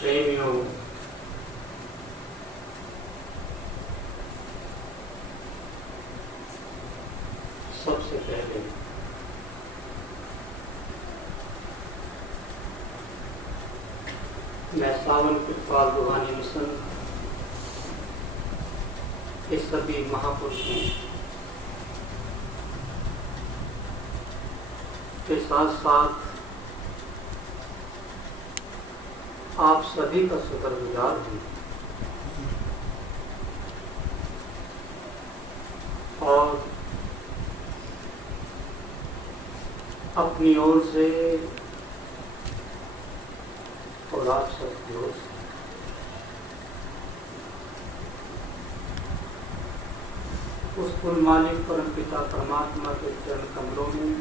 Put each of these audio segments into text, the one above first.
प्रेमियों, सबसे पहले मैं सावन कृपाल रूहानी मिशन के सभी महापुरुषों के साथ साथ आप सभी का शुक्रगुजार हूँ और अपनी ओर से और आप सबकी ओर से उस कुल मालिक परम पिता परमात्मा के चरण कमलों में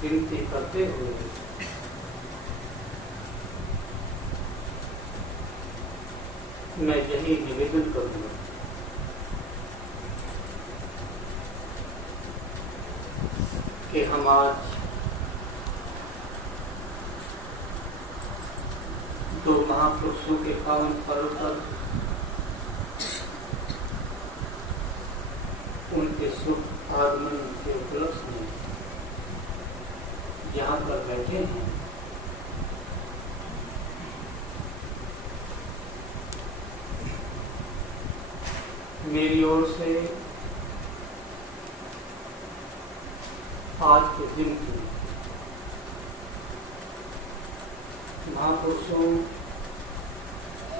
विनती करते हुए मैं यही निवेदन करूंगा कि हम आज दो महापुरुषों के पावन पर्व पर उनके शुभ आगमन के उपलक्ष्य में यहाँ पर बैठे हैं। मेरी ओर से आज के दिन की महापुरुषों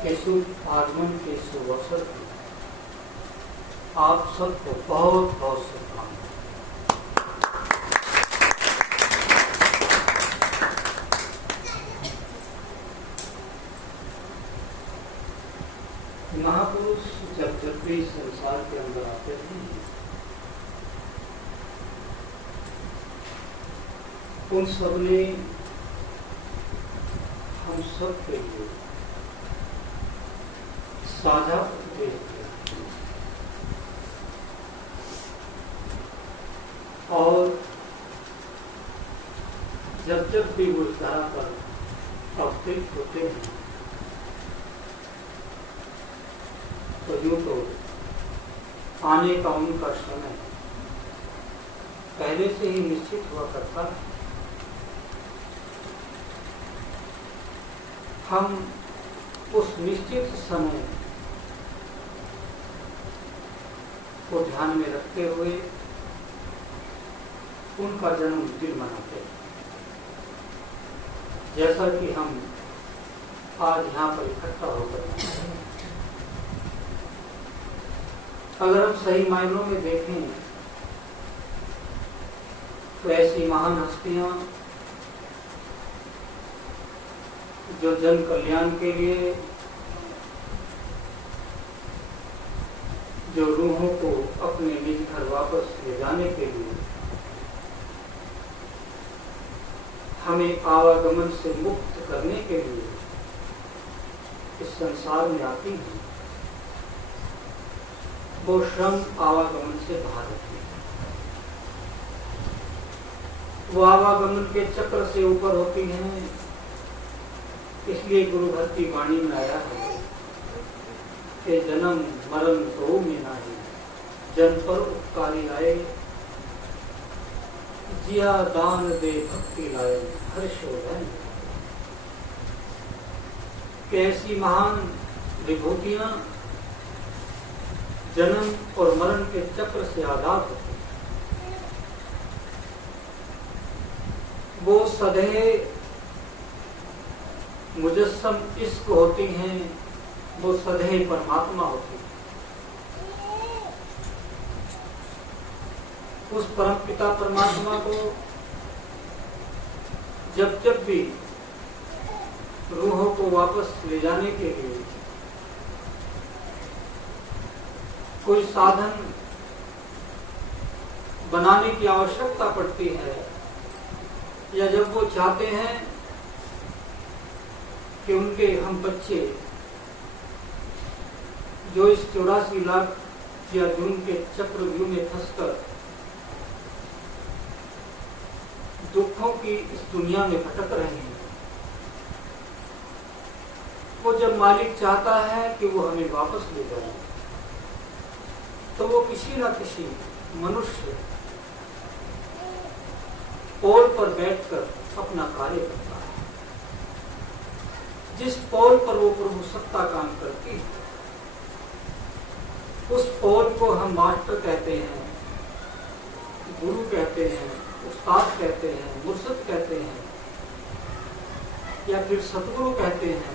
के शुभ आगमन के शुभ अवसर पर आप सबको बहुत बहुत शुभकामनाएं। महापुरुष जब भी संसार के अंदर आते हैं उन सब ने हम सब के लिए साझा उपदेश दिया और जब भी वो इस तरह पर अवतरित होते हैं तो यूं तो आने का उनका समय पहले से ही निश्चित हुआ करता है। हम उस निश्चित समय को ध्यान में रखते हुए उनका जन्मदिन मनाते हैं, जैसा कि हम आज यहाँ पर इकट्ठा होकर मनाते हैं। अगर हम सही मायनों में देखें तो ऐसी महान हस्तियां जो जन कल्याण के लिए, जो रूहों को अपने निज घर वापस ले जाने के लिए हमें आवागमन से मुक्त करने के लिए इस संसार में आती हैं, वो श्रम आवागमन से बाहर होती है। वो आवागमन के चक्र से ऊपर होती हैं। इसलिए गुरु घर की वाणी में आया है कि जन्म मरण दो में नाही, जन पर उपकारी आए, जिया दान दे भक्ति लाए, हर्ष हो जाए। कैसी महान विभूतियां जन्म और मरण के चक्र से आजाद होते हैं। वो सदैव मुजस्सम इश्क होती हैं, वो सदैव परमात्मा होती हैं। उस परम पिता परमात्मा को जब भी रूहों को वापस ले जाने के लिए कोई साधन बनाने की आवश्यकता पड़ती है, या जब वो चाहते हैं कि उनके हम बच्चे जो इस 84 लाख या जून के चक्रव्यूह में फंसकर दुखों की इस दुनिया में भटक रहे हैं, वो जब मालिक चाहता है कि वो हमें वापस ले जाए, तो वो किसी न किसी मनुष्य पोल पर बैठकर अपना कार्य करता है। जिस पोल पर वो प्रभु सत्ता काम करती है, उस पोल को हम मास्टर कहते हैं, गुरु कहते हैं, उस्ताद कहते हैं, मुर्शिद कहते हैं, या फिर सतगुरु कहते हैं,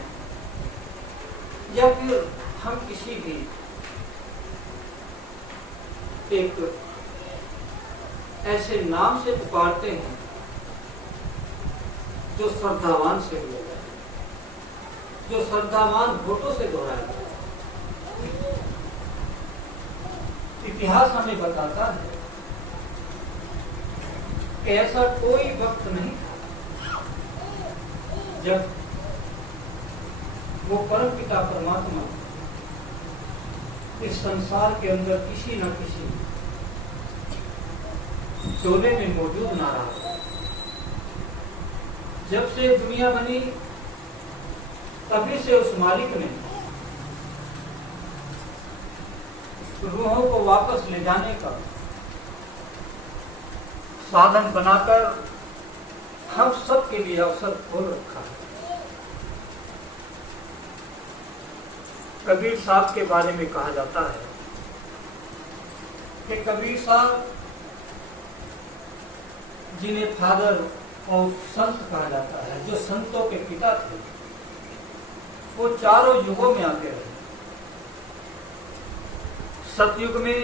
या फिर हम किसी भी एक ऐसे नाम से पुकारते हैं जो श्रद्धावान से बोला जाए, जो श्रद्धावान होठों से दोहराया जाए। इतिहास हमें बताता है कि ऐसा कोई वक्त नहीं था जब वो परमपिता परमात्मा इस संसार के अंदर किसी न किसी डोले में मौजूद ना रहा। जब से दुनिया बनी तभी से उस मालिक ने रूहों को वापस ले जाने का साधन बनाकर हम सब के लिए अवसर खोल रखा है। कबीर साहब के बारे में कहा जाता है कि कबीर साहब, जिन्हें फादर ऑफ संत कहा जाता है, जो संतों के पिता थे, वो चारों युगों में आते रहे। सतयुग में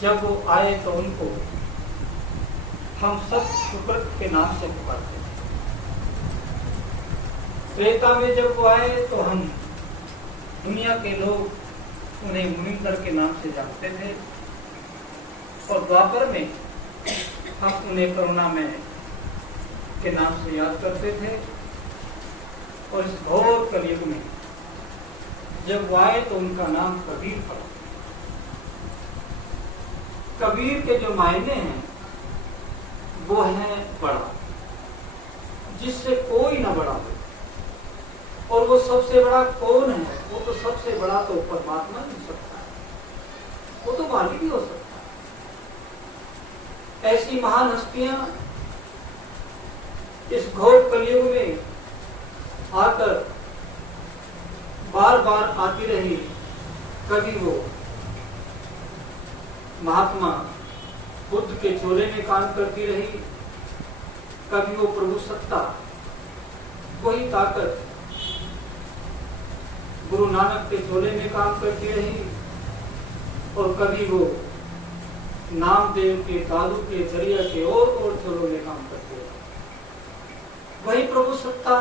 जब वो आए तो उनको हम सब सुकृत के नाम से पुकारते थे। त्रेता में जब वो आए तो हम दुनिया के लोग उन्हें मुनींद्र के नाम से जानते थे, और द्वापर में हम उन्हें करुणामय के नाम से याद करते थे। और इस घोर कलयुग में जब वो आए तो उनका नाम कबीर पड़ा। कबीर के जो मायने हैं वो है बड़ा, जिससे कोई ना बड़ा हो। और वो सबसे बड़ा कौन है? वो तो सबसे बड़ा तो परमात्मा ही हो सकता है, वो तो मालिक ही हो सकता है। ऐसी महान हस्तियां इस घोर कलयुग में आकर बार बार आती रही। कभी वो महात्मा बुद्ध के चोले में काम करती रही, कभी वो प्रभु सत्ता, वही ताकत गुरु नानक के चोले में काम करती रही, और कभी वो नामदेव के, दादू के, जरिया के और चोलों में काम करती रही। वही प्रभु सत्ता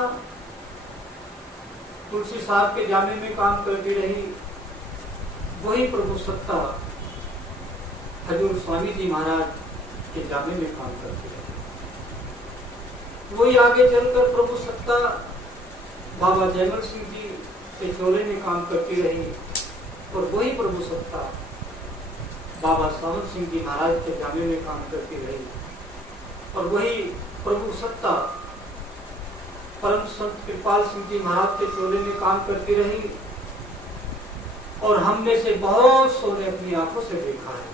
तुलसी साहब के जामे में काम करती रही, वही प्रभु सत्ता हजूर स्वामी जी महाराज के जामे में काम करती रही। वही आगे चलकर प्रभु सत्ता बाबा जयमल सिंह जी के चोले में काम करती रही, और वही प्रभु सत्ता बाबा सावन सिंह जी महाराज के जामे में काम करती रही, और वही प्रभु सत्ता परम संत कृपाल सिंह जी महाराज के चोले में काम करती रही। और हमने से बहुत सौ ने अपनी आंखों से देखा है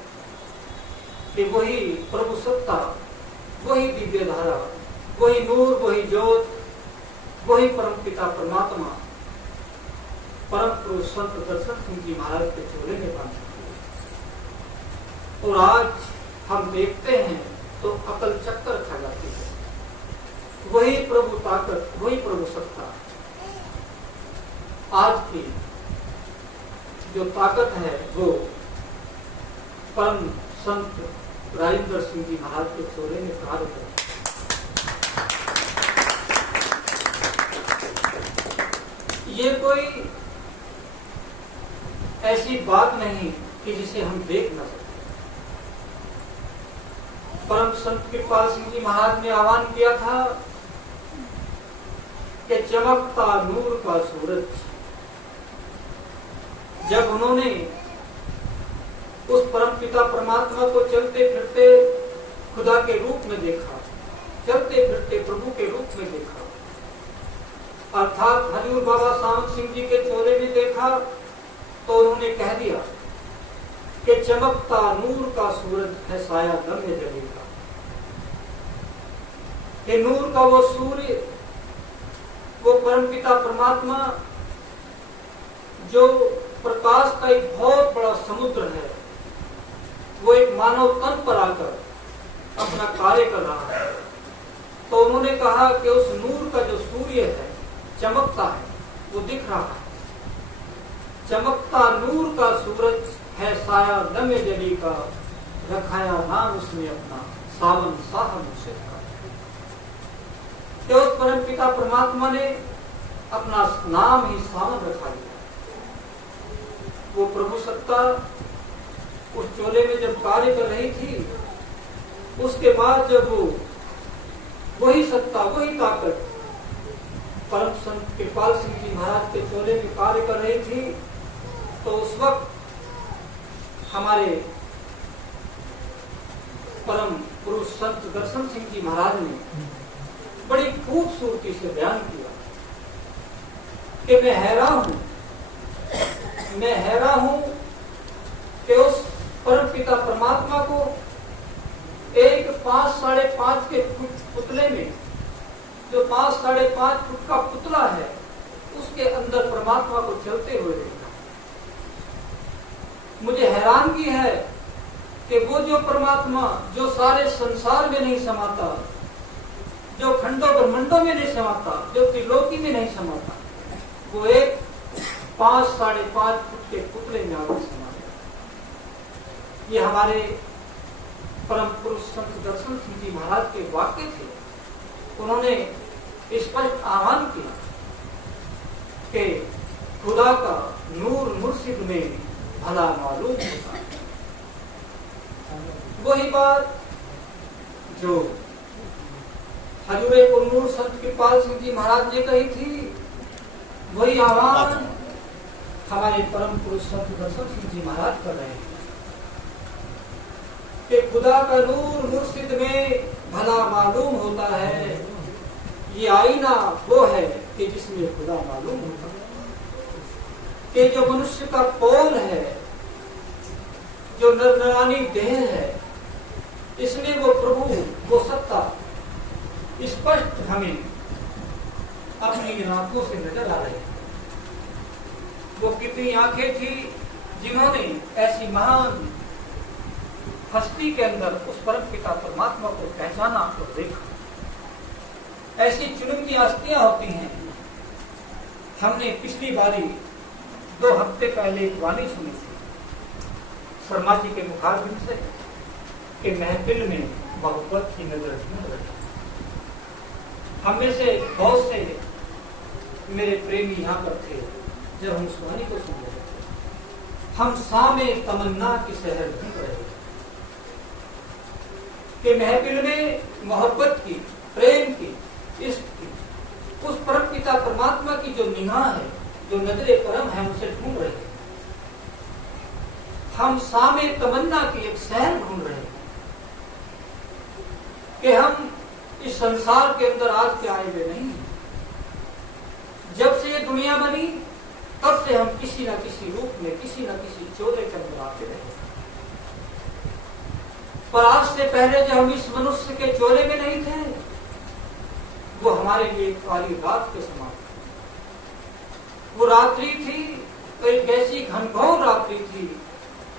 कि वही प्रभु सत्ता, वही दिव्य धारा, वही नूर, वही ज्योत, वही परम पिता परमात्मा परम पुरुष संत दर्शन सिंह जी महाराज के चोले में काम करती है। और आज हम देखते हैं तो अकल चक्कर खा जाती है। वही प्रभु ताकत, वही प्रभु सत्ता, आज की जो ताकत है वो परम संत राजेंद्र सिंह जी महाराज के चोले में कार्य है। ये कोई ऐसी बात नहीं कि जिसे हम देख न सकें। परम संत कृपाल सिंह जी महाराज ने आह्वान किया था कि चमकता नूर का सूरज। जब उन्होंने उस परम पिता परमात्मा को चलते फिरते खुदा के रूप में देखा, चलते फिरते प्रभु के रूप में देखा, अर्थात हजूर बाबा सावंत सिंह जी के चोले में देखा तो उन्होंने कह दिया कि चमकता नूर का सूरज है साया गम्य जलेगा। कि नूर का वो सूर्य, वो परमपिता परमात्मा जो प्रकाश का एक बहुत बड़ा समुद्र है, वो एक मानव तन पर आकर अपना कार्य कर रहा है। तो उन्होंने कहा कि उस नूर का जो सूर्य है चमकता है, वो दिख रहा है। चमकता नूर का सूरज है साया गम्य जली का, रखाया नाम उसने अपना सावन साहब से का। तो उस परम पिता परमात्मा ने अपना नाम ही सावन रखा दिया। वो प्रभु सत्ता उस चोले में जब कार्य कर रही थी, उसके बाद जब वो वही सत्ता, वही ताकत परम संत कृपाल सिंह जी महाराज के चोले में कार्य कर रही थी, तो उस वक्त हमारे परम पुरुष संत दर्शन सिंह जी महाराज ने बड़ी खूबसूरती से बयान किया कि मैं हैरान हूं कि उस परम पिता परमात्मा को एक 5 साढ़े 5 के पुतले में, जो 5 साढ़े 5 फुट का पुतला है, उसके अंदर परमात्मा को चलते हुए देखा। मुझे हैरानगी है कि वो जो परमात्मा जो सारे संसार में नहीं समाता, जो खंडों ब्रह्मंडों में नहीं समाता, जो त्रिलोकी में नहीं समाता, वो एक 5 साढ़े 5 फुट के पुतले में आकर समा गया। ये हमारे परम पुरुष संत दर्शन सिंह जी महाराज के वाक्य थे। उन्होंने स्पष्ट आह्वान किया कि खुदा का नूर मुर्शिद में भला मालूम होता है। वही बात जो हजूरे पुरनूर संत कृपाल सिंह जी महाराज ने कही थी, वही आह्वान हमारे परम पुरुष संत दर्शन सिंह जी महाराज कर रहे हैं कि खुदा का नूर मुर्शिद में भला मालूम होता है। ये आईना वो है कि जिसमें खुदा मालूम होता है। कि जो मनुष्य का पोल है, जो नरनारानी देह है, इसमें वो प्रभु, वो सत्ता स्पष्ट हमें अपनी आंखों से नजर आ रही है। वो कितनी आंखें थी जिन्होंने ऐसी महान हस्ती के अंदर उस परम पिता परमात्मा को पहचाना और देखा। ऐसी चुनिंदी हस्तियां होती हैं। हमने पिछली बारी 2 हफ्ते पहले एक वाणी सुनी थी शर्मा जी के मुखारबिंद से कि महफिल में मोहब्बत की नजर न रखी। हम में से बहुत से मेरे प्रेमी यहाँ पर थे जब हम उस वाणी को सुन रहे थे। हम सामे तमन्ना की शहर भी रहे कि महफिल में मोहब्बत की, प्रेम की, इश्क की, उस परम पिता परमात्मा की जो निगाह है, जो नजरे परम है, उसे ढूंढ रहे हैं। हम सामे तमन्ना की एक शहर ढूंढ रहे हैं कि हम इस संसार के अंदर आज के आए हुए नहीं। जब से ये दुनिया बनी तब से हम किसी न किसी रूप में, किसी न किसी चोले के अंदर आते रहे। पर आज से पहले जब हम इस मनुष्य के चोले में नहीं थे, वो हमारे लिए काली रात के समान था। वो रात्रि थी तो एक ऐसी घनघोर रात्रि थी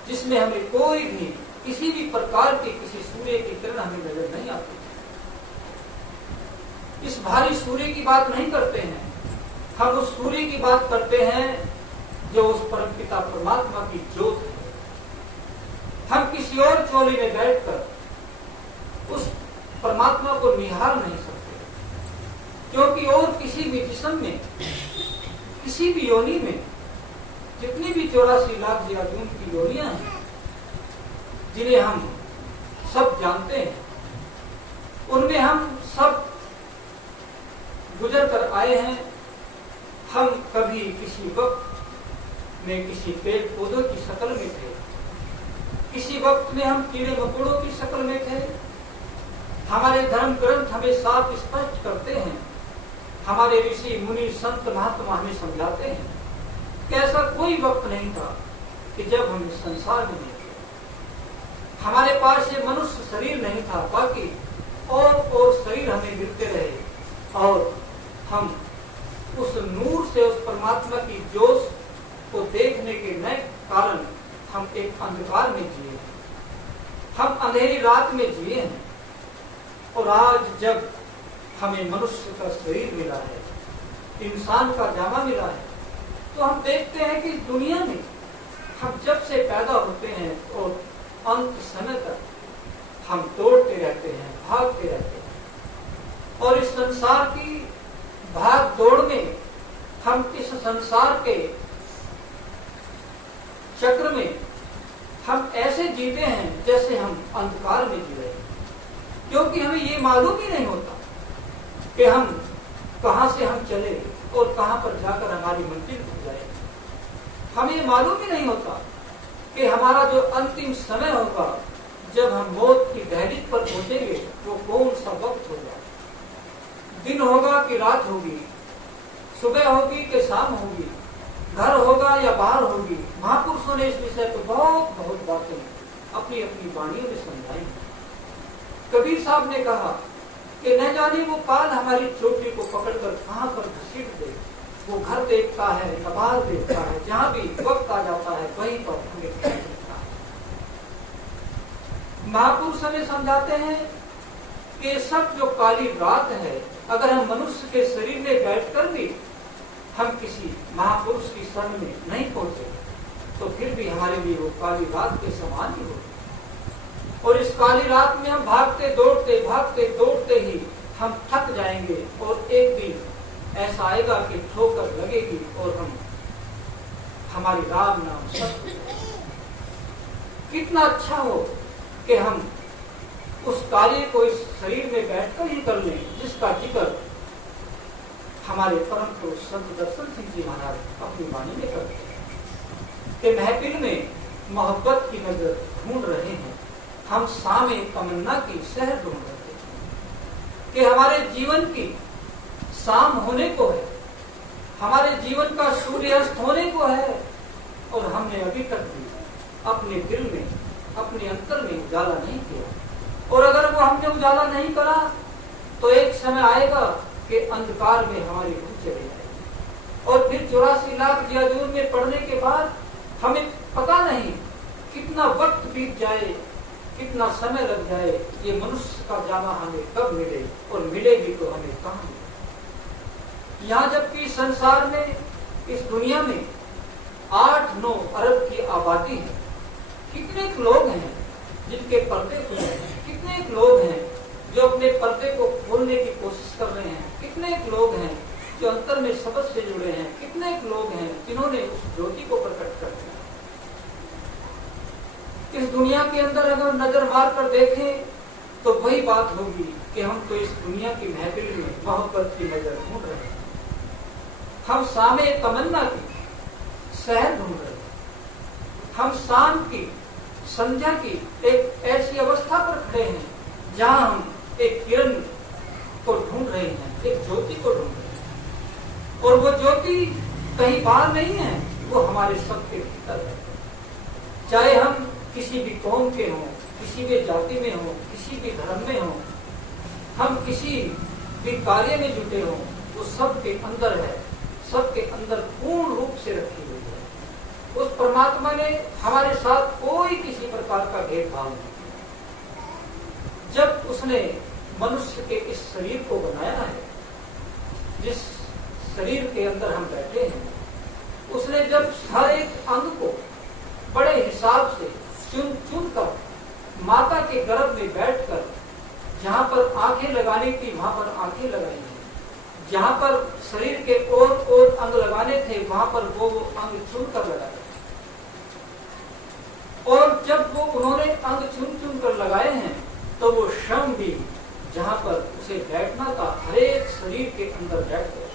जिसमें हमें कोई भी, किसी भी प्रकार की, किसी सूर्य की किरण हमें नजर नहीं आती। इस भारी सूर्य की बात नहीं करते हैं, हम उस सूर्य की बात करते हैं जो उस परम पिता परमात्मा की ज्योत है। हम किसी और चोली में बैठकर उस परमात्मा को निहार नहीं सकते, क्योंकि और किसी भी जिस्म में, किसी भी योनि में, जितनी भी 84 लाख जियादून की योनियां हैं जिन्हें हम सब जानते हैं, उनमें हम सब गुजर कर आए हैं। हम कभी किसी वक्त में किसी पेड़ पौधों की शक्ल में थे, किसी वक्त में हम कीड़े मकोड़ों की शक्ल में थे, धर्म ग्रंथ हमें साफ स्पष्ट करते हैं, हमारे ऋषि मुनि संत महात्मा हमें समझाते हैं कि ऐसा कोई वक्त नहीं था कि जब हम इस संसार में नहीं थे। हमारे पास ये मनुष्य शरीर नहीं था, बाकी और शरीर हमें मिलते रहे और हम उस नूर से, उस परमात्मा की जोश को देखने के नए कारण हम एक अंधकार में जिए, हम अंधेरी रात में जिए हैं। और आज जब हमें मनुष्य का शरीर मिला है, इंसान का जामा मिला है, तो हम देखते हैं कि इस दुनिया में हम जब से पैदा होते हैं और अंत समय तक हम दौड़ते रहते हैं, भागते रहते हैं। और इस संसार की भाग दौड़ में हम इस संसार के चक्र में हम ऐसे जीते हैं जैसे हम अंधकार में जी रहे हैं, क्योंकि हमें ये मालूम ही नहीं होता कि हम कहां से हम चले और कहां पर जाकर हमारी मंजिल हो जाए। हमें ये मालूम ही नहीं होता कि हमारा जो अंतिम समय होगा, जब हम मौत की दहलीज पर पहुंचेंगे, वो कौन सा वक्त होगा, दिन होगा कि रात होगी, सुबह होगी कि शाम होगी, घर होगा या बाहर होगी। महापुरुषों ने इस विषय पर बहुत बातें अपनी अपनी वाणियों में समझाई। कबीर साहब ने कहा कि न जाने वो काल हमारी चोटी को पकड़कर कहां पर घसीट दे। वो घर देखता है, बाहर देखता है, जहां भी वक्त आ जाता है वहीं पर हमें देखता है। महापुरुष हमें समझाते हैं कि सब जो काली रात है, अगर हम मनुष्य के शरीर में बैठकर भी हम किसी महापुरुष की शरण में नहीं पहुंचे, तो फिर भी हमारे लिए वो काली रात के समान ही होगी। और इस काली रात में हम भागते दौड़ते ही हम थक जाएंगे और एक दिन ऐसा आएगा कि ठोकर लगेगी और हमारी राम नाम सत्य। कितना अच्छा हो कि हम उस कार्य को इस शरीर में बैठकर ही कर लें, जिसका जिक्र हमारे परम पुरुष संत दर्शन सिंह जी महाराज अपनी वाणी में करते हैं कि महफिल में मोहब्बत की नजर ढूंढ रहे हैं, हम सामे तमन्ना की शहर ढूंढ रहे हैं कि हमारे जीवन की शाम होने को है, हमारे जीवन का सूर्यास्त होने को है, और हमने अभी तक भी अपने दिल में, अपने अंतर में उजाला नहीं किया। और अगर वो हमने उजाला नहीं करा तो एक समय आएगा कि अंधकार में हमारी रूह चली जाएगी। और फिर 84 लाख जियादूर में पढ़ने के बाद हमें पता नहीं कितना वक्त बीत जाए, कितना समय लग जाए, ये मनुष्य का जामा हमें कब मिले और मिलेगी तो हमें कहां मिले। यहाँ जबकि संसार में, इस दुनिया में 8-9 अरब की आबादी है, कितने लोग हैं जिनके पर्दे खुले हैं, कितने लोग हैं जो अपने पर्दे को खोलने की कोशिश कर रहे हैं, कितने लोग हैं जो अंतर में शब्द से जुड़े हैं, कितने लोग हैं जिन्होंने उस ज्योति को प्रकट कर दिया। इस दुनिया के अंदर अगर नजर मार कर देखें तो वही बात होगी कि हम तो इस दुनिया की महफिल में मोहब्बत की नजर ढूंढ रहे हैं, हम सामे तमन्ना की शहर ढूंढ रहे हैं, हम शाम की, संध्या की एक ऐसी अवस्था पर खड़े हैं जहां हम एक किरण को ढूंढ रहे हैं, एक ज्योति को ढूंढ रहे हैं। और वो ज्योति कहीं बाहर नहीं है, वो हमारे सबके भीतर है। चाहे हम किसी भी कौम के हों, किसी भी जाति में हों, किसी भी धर्म में हों, हम किसी भी कार्य में जुटे हों, वो सबके अंदर है, सबके अंदर पूर्ण रूप से रखी हुई है। उस परमात्मा ने हमारे साथ कोई किसी प्रकार का भेदभाव नहीं किया। जब उसने मनुष्य के इस शरीर को बनाया है, जिस शरीर के अंदर हम बैठे हैं, उसने जब हर एक अंग को बड़े हिसाब से चुन चुन कर माता के गर्भ में बैठकर, जहां पर आंखें लगानी थी वहां पर आंखें लगाई हैं, जहां पर शरीर के और अंग लगाने थे वहां पर वो अंग चुन कर लगाए। और जब वो उन्होंने अंग चुन चुन कर लगाए हैं तो वो श्रम भी जहां पर उसे बैठना था, हर एक शरीर के अंदर बैठ गया।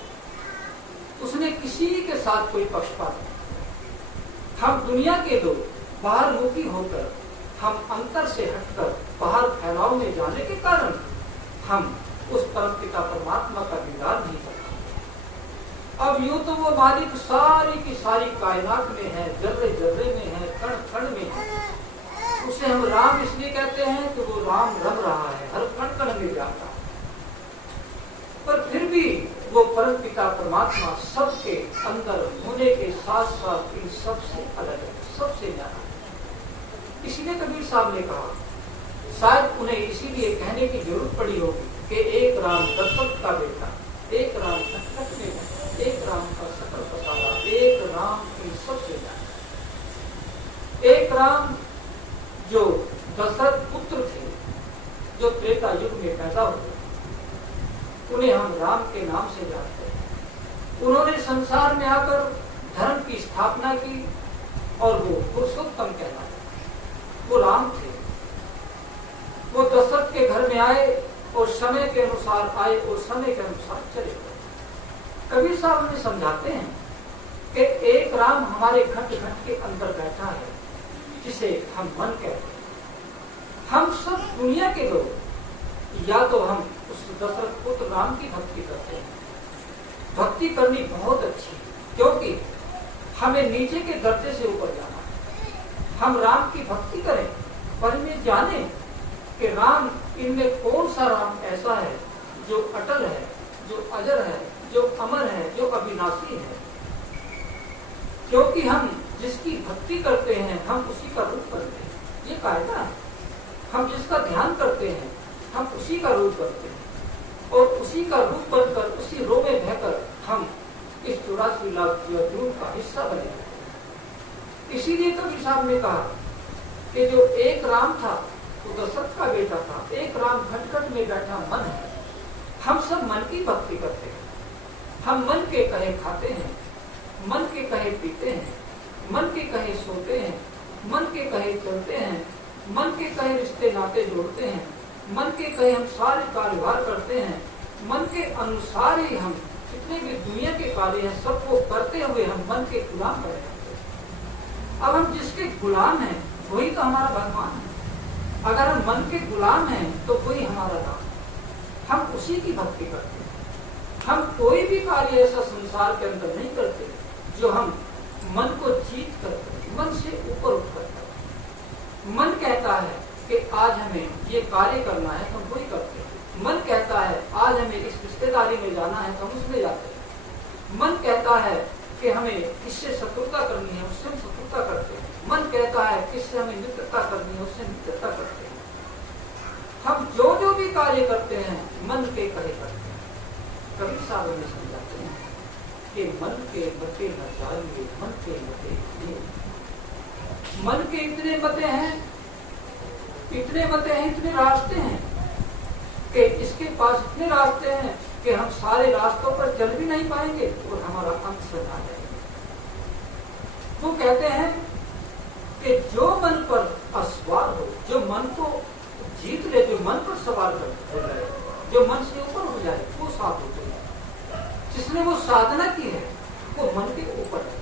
उसने किसी के साथ कोई पक्षपात नहीं। हम दुनिया के लोग बाहर मुखी होकर, हम अंतर से हटकर बाहर फैलाव में जाने के कारण हम उस परम पिता परमात्मा का दीदार नहीं कर पाते। अब यूं तो वो मालिक सारी की सारी कायनात में है, जर्रे जर्रे में है, कण कण में है। उसे हम राम इसलिए कहते हैं कि वो राम रम रहा है, हर कण कण में जाता है। पर फिर भी वो परम पिता परमात्मा सबके अंदर होने के साथ साथ इन सबसे अलग है, सबसे न्यारा है। इसीलिए कबीर साहब ने कहा, शायद उन्हें इसीलिए कहने की जरूरत पड़ी होगी कि एक राम दशरथ का बेटा, एक राम खटखट में, एक राम का सकल पसारा, एक राम इन सबसे न्यारा। एक राम जो दशरथ पुत्र थे, जो त्रेता युग में पैदा हुए, उन्हें हम राम के नाम से जानते हैं। उन्होंने संसार में आकर धर्म की स्थापना की और वो पुरुषोत्तम कहलाए, वो राम थे। वो दशरथ के घर में आए और समय के अनुसार आए और समय के अनुसार चले गए। कबीर साहब हमें समझाते हैं कि एक राम हमारे घट घट के अंदर बैठा है, जिसे हम मन कहते हैं। हम सब दुनिया के लोग या तो हम उस दशरथ पुत्र राम की भक्ति करते हैं। भक्ति करनी बहुत अच्छी है, क्योंकि हमें नीचे के दर्जे से ऊपर जाना है। हम राम की भक्ति करें, पर इन्हें जाने कि राम, इनमें कौन सा राम ऐसा है जो अटल है, जो अजर है, जो अमर है, जो अविनाशी है। क्योंकि हम जिसकी भक्ति करते हैं हम उसी का रूप करते हैं, ये कायदा है। हम जिसका ध्यान करते हैं हम उसी का रूप करते हैं और उसी का रूप बनकर उसी रो में बहकर हम इस 84 लाख जीवात्माओं का हिस्सा बने। इसीलिए कबीर साहब ने कहा कि जो एक राम था वो दशरथ का बेटा था, एक राम घट घट में बैठा मन है। हम सब मन की भक्ति करते हैं। हम मन के कहे खाते हैं, मन के कहे पीते हैं, मन के कहे सोते हैं, मन के कहे चलते हैं, मन के कहे रिश्ते नाते जोड़ते हैं, मन के कहे हम सारे कारोबार करते हैं। मन के अनुसार ही हम जितने भी दुनिया के कार्य हैं सबको करते हुए हम मन के गुलाम बने रहते हैं। अब हम जिसके गुलाम हैं वही तो हमारा भगवान है। अगर हम मन के गुलाम हैं तो वही हमारा राम, हम उसी की भक्ति करते हैं। हम कोई भी कार्य ऐसा संसार के अंदर नहीं करते जो हम मन को जीत करते हैं, मन से ऊपर उठ करते हैं। मन कहता है कि आज हमें ये कार्य करना है तो हम वही करते हैं। मन कहता है आज हमें इस रिश्तेदारी में जाना है तो हम उसमें जाते हैं। मन कहता है कि हमें किससे शत्रुता करनी है उससे हम शत्रुता करते हैं। मन कहता है किससे हमें मित्रता करनी है उससे मित्रता करते हैं। हम जो जो भी कार्य करते हैं मन के कहे करते हैं। कबीर साहब हमें समझाते हैं कि मन के मते न चाहिए, मन के मते नहीं। मन के इतने मते हैं, इतने रास्ते हैं कि इसके पास इतने रास्ते हैं कि हम सारे रास्तों पर चल भी नहीं पाएंगे और हमारा अंत सदा आ जाएगा। वो कहते हैं कि जो मन पर असवार हो, जो मन को जीत ले, जो मन पर सवार कर जाए, जो मन से ऊपर हो जाए, वो साथ होते हैं। जिसने वो साधना की है वो मन के ऊपर है,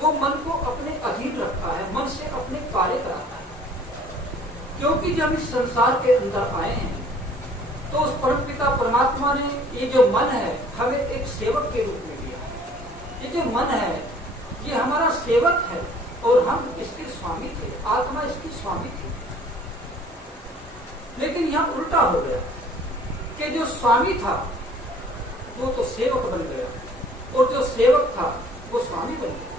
वो मन को अपने अधीन रखता है, मन से अपने कार्य कराता है। क्योंकि जब इस संसार के अंदर आए हैं तो उस परमपिता परमात्मा ने ये जो मन है हमें एक सेवक के रूप में दिया है। ये जो मन है ये हमारा सेवक है और हम इसके स्वामी थे, आत्मा इसकी स्वामी थी। लेकिन यहाँ उल्टा हो गया कि जो स्वामी था वो तो सेवक बन गया और जो सेवक था वो स्वामी बन गया।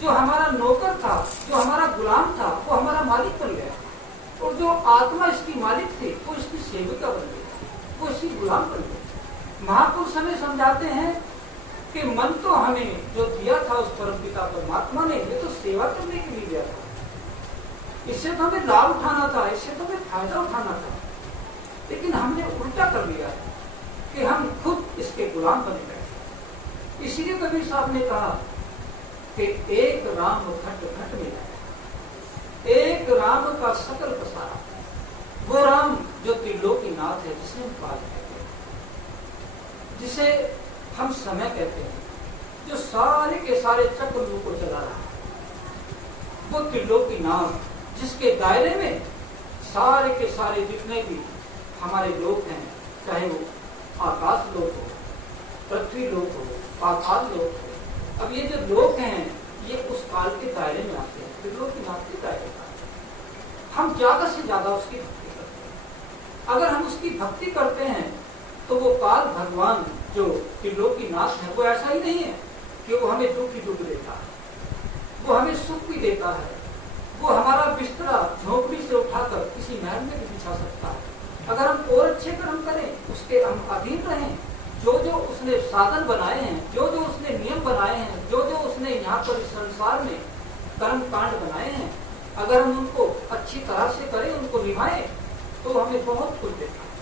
जो हमारा नौकर था, जो हमारा गुलाम था, वो हमारा मालिक बन गया और जो आत्मा इसकी मालिक थी वो इसकी सेविका बन गई, वो इसकी गुलाम बन गई। महापुरुष हमें समझाते हैं कि मन तो हमें जो दिया था उस परमपिता परमात्मा ने, ये तो सेवा करने के लिए दिया था। इससे तो हमें लाभ उठाना था, इससे तो हमें फायदा उठाना था। लेकिन हमने उल्टा कर लिया है कि हम खुद इसके गुलाम बने गए। इसीलिए कबीर साहब ने कहा कि एक राम घट घट में आया, एक राम का सकल पसारा। वो राम जो त्रिलोकीनाथ है, जिसे हम काल कहते हैं, जिसे हम समय कहते हैं, जो सारे के सारे चक्र को चला रहा है, वो त्रिलोकीनाथ जिसके दायरे में सारे के सारे जितने भी हमारे लोग हैं चाहे वो आकाश लोक हो, पृथ्वी लोक हो, पाताल लोक हो। अब ये जो लोक हैं ये उस काल के दायरे में आते हैं, त्रिलोकीनाथ के दायरे में आते हैं। हम ज्यादा से ज्यादा उसकी भक्ति करते हैं। अगर हम उसकी भक्ति करते हैं तो वो काल भगवान जो त्रिलोकीनाथ है वो ऐसा ही नहीं है कि वो हमें दुख ही दुख देता है, वो हमें सुख भी देता है। वो हमारा बिस्तरा झोपड़ी से उठाकर किसी महल में भी बिछा सकता है। अगर हम और अच्छे कर्म करें, उसके हम अधीन रहें, जो जो उसने साधन बनाए हैं, जो जो उसने नियम बनाए हैं, जो जो उसने यहाँ पर इस संसार में कर्म कांड बनाए हैं, अगर हम उनको अच्छी तरह से करें, उनको निभाएं, तो हमें बहुत कुछ देता है।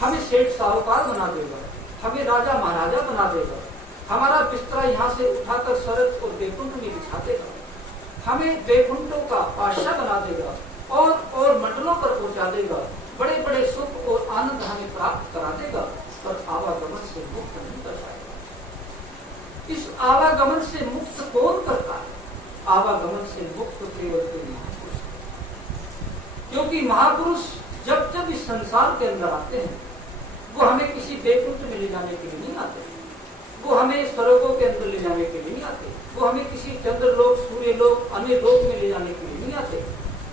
हमें सेठ साहूकार बना देगा, हमें राजा महाराजा बना देगा, हमारा बिस्तरा यहाँ से उठाकर स्वर्ग और वैकुंठ में बिछा देगा, हमें वैकुंठों का पातशाह बना देगा और मंडलों पर पहुंचा देगा, बड़े बड़े सुख और आनंद हमें प्राप्त करा देगा, पर आवागमन से मुक्त नहीं कर पाएगा। इस आवागमन से मुक्त कौन करता है? आवागमन से मुक्त केवल महापुरुष, क्योंकि महापुरुष जब जब इस संसार के अंदर आते हैं वो हमें किसी वैकुंठ में ले जाने के लिए नहीं आते, वो हमें स्वर्गों के अंदर ले जाने के लिए नहीं आते, वो हमें किसी चंद्रलोक, सूर्यलोक, अन्य लोक में ले जाने के लिए नहीं आते,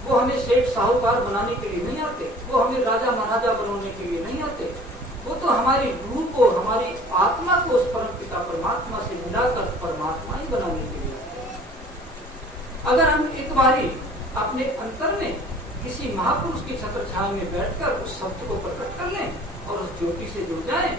वो हमें सेठ साहूकार बनाने के लिए नहीं आते, वो हमें राजा महाराजा बनाने के लिए नहीं आते। वो तो हमारी रूह को, हमारी आत्मा को उस परम पिता परमात्मा से मिलाकर परमात्मा ही बनाने के लिए आते हैं। अगर हम एक बारी अपने अंतर में किसी महापुरुष की छत्र छाया में बैठकर उस शब्द को प्रकट कर लें और उस ज्योति से जुड़ जाएं,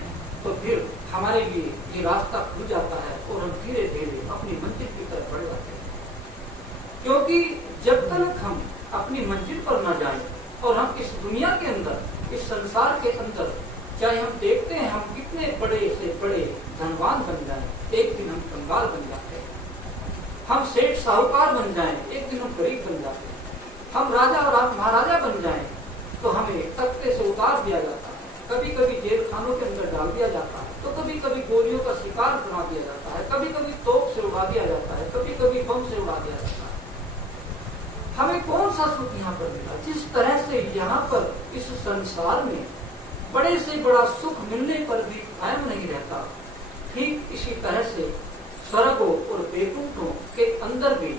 तो फिर हमारे लिए ये रास्ता खुल जाता है और हम धीरे धीरे अपनी मंजिल की तरफ बढ़ जाते हैं। क्योंकि जब तक हम अपनी मंजिल पर न जाएं और हम इस दुनिया के अंदर, इस संसार के अंदर, चाहे हम देखते हैं हम कितने बड़े से बड़े धनवान बन जाएं, एक दिन हम कंगाल बन जाते हैं। हम सेठ साहूकार बन जाएं, एक दिन हम गरीब बन जाते हैं। हम राजा और महाराजा बन जाएं तो हमें तख्ते से उतार दिया जाता है, कभी कभी जेल खानों के अंदर डाल दिया जाता है, तो कभी कभी गोलियों का शिकार बना दिया जाता है, कभी कभी तोप से उड़ा दिया जाता है, कभी कभी बम से उड़ा दिया जाता है। हमें कौन सा सुख यहाँ पर मिला? जिस तरह से यहाँ पर इस संसार में बड़े से बड़ा सुख मिलने पर भी कायम नहीं रहता, ठीक इसी तरह से स्वर्गों और वैकुंठों के अंदर भी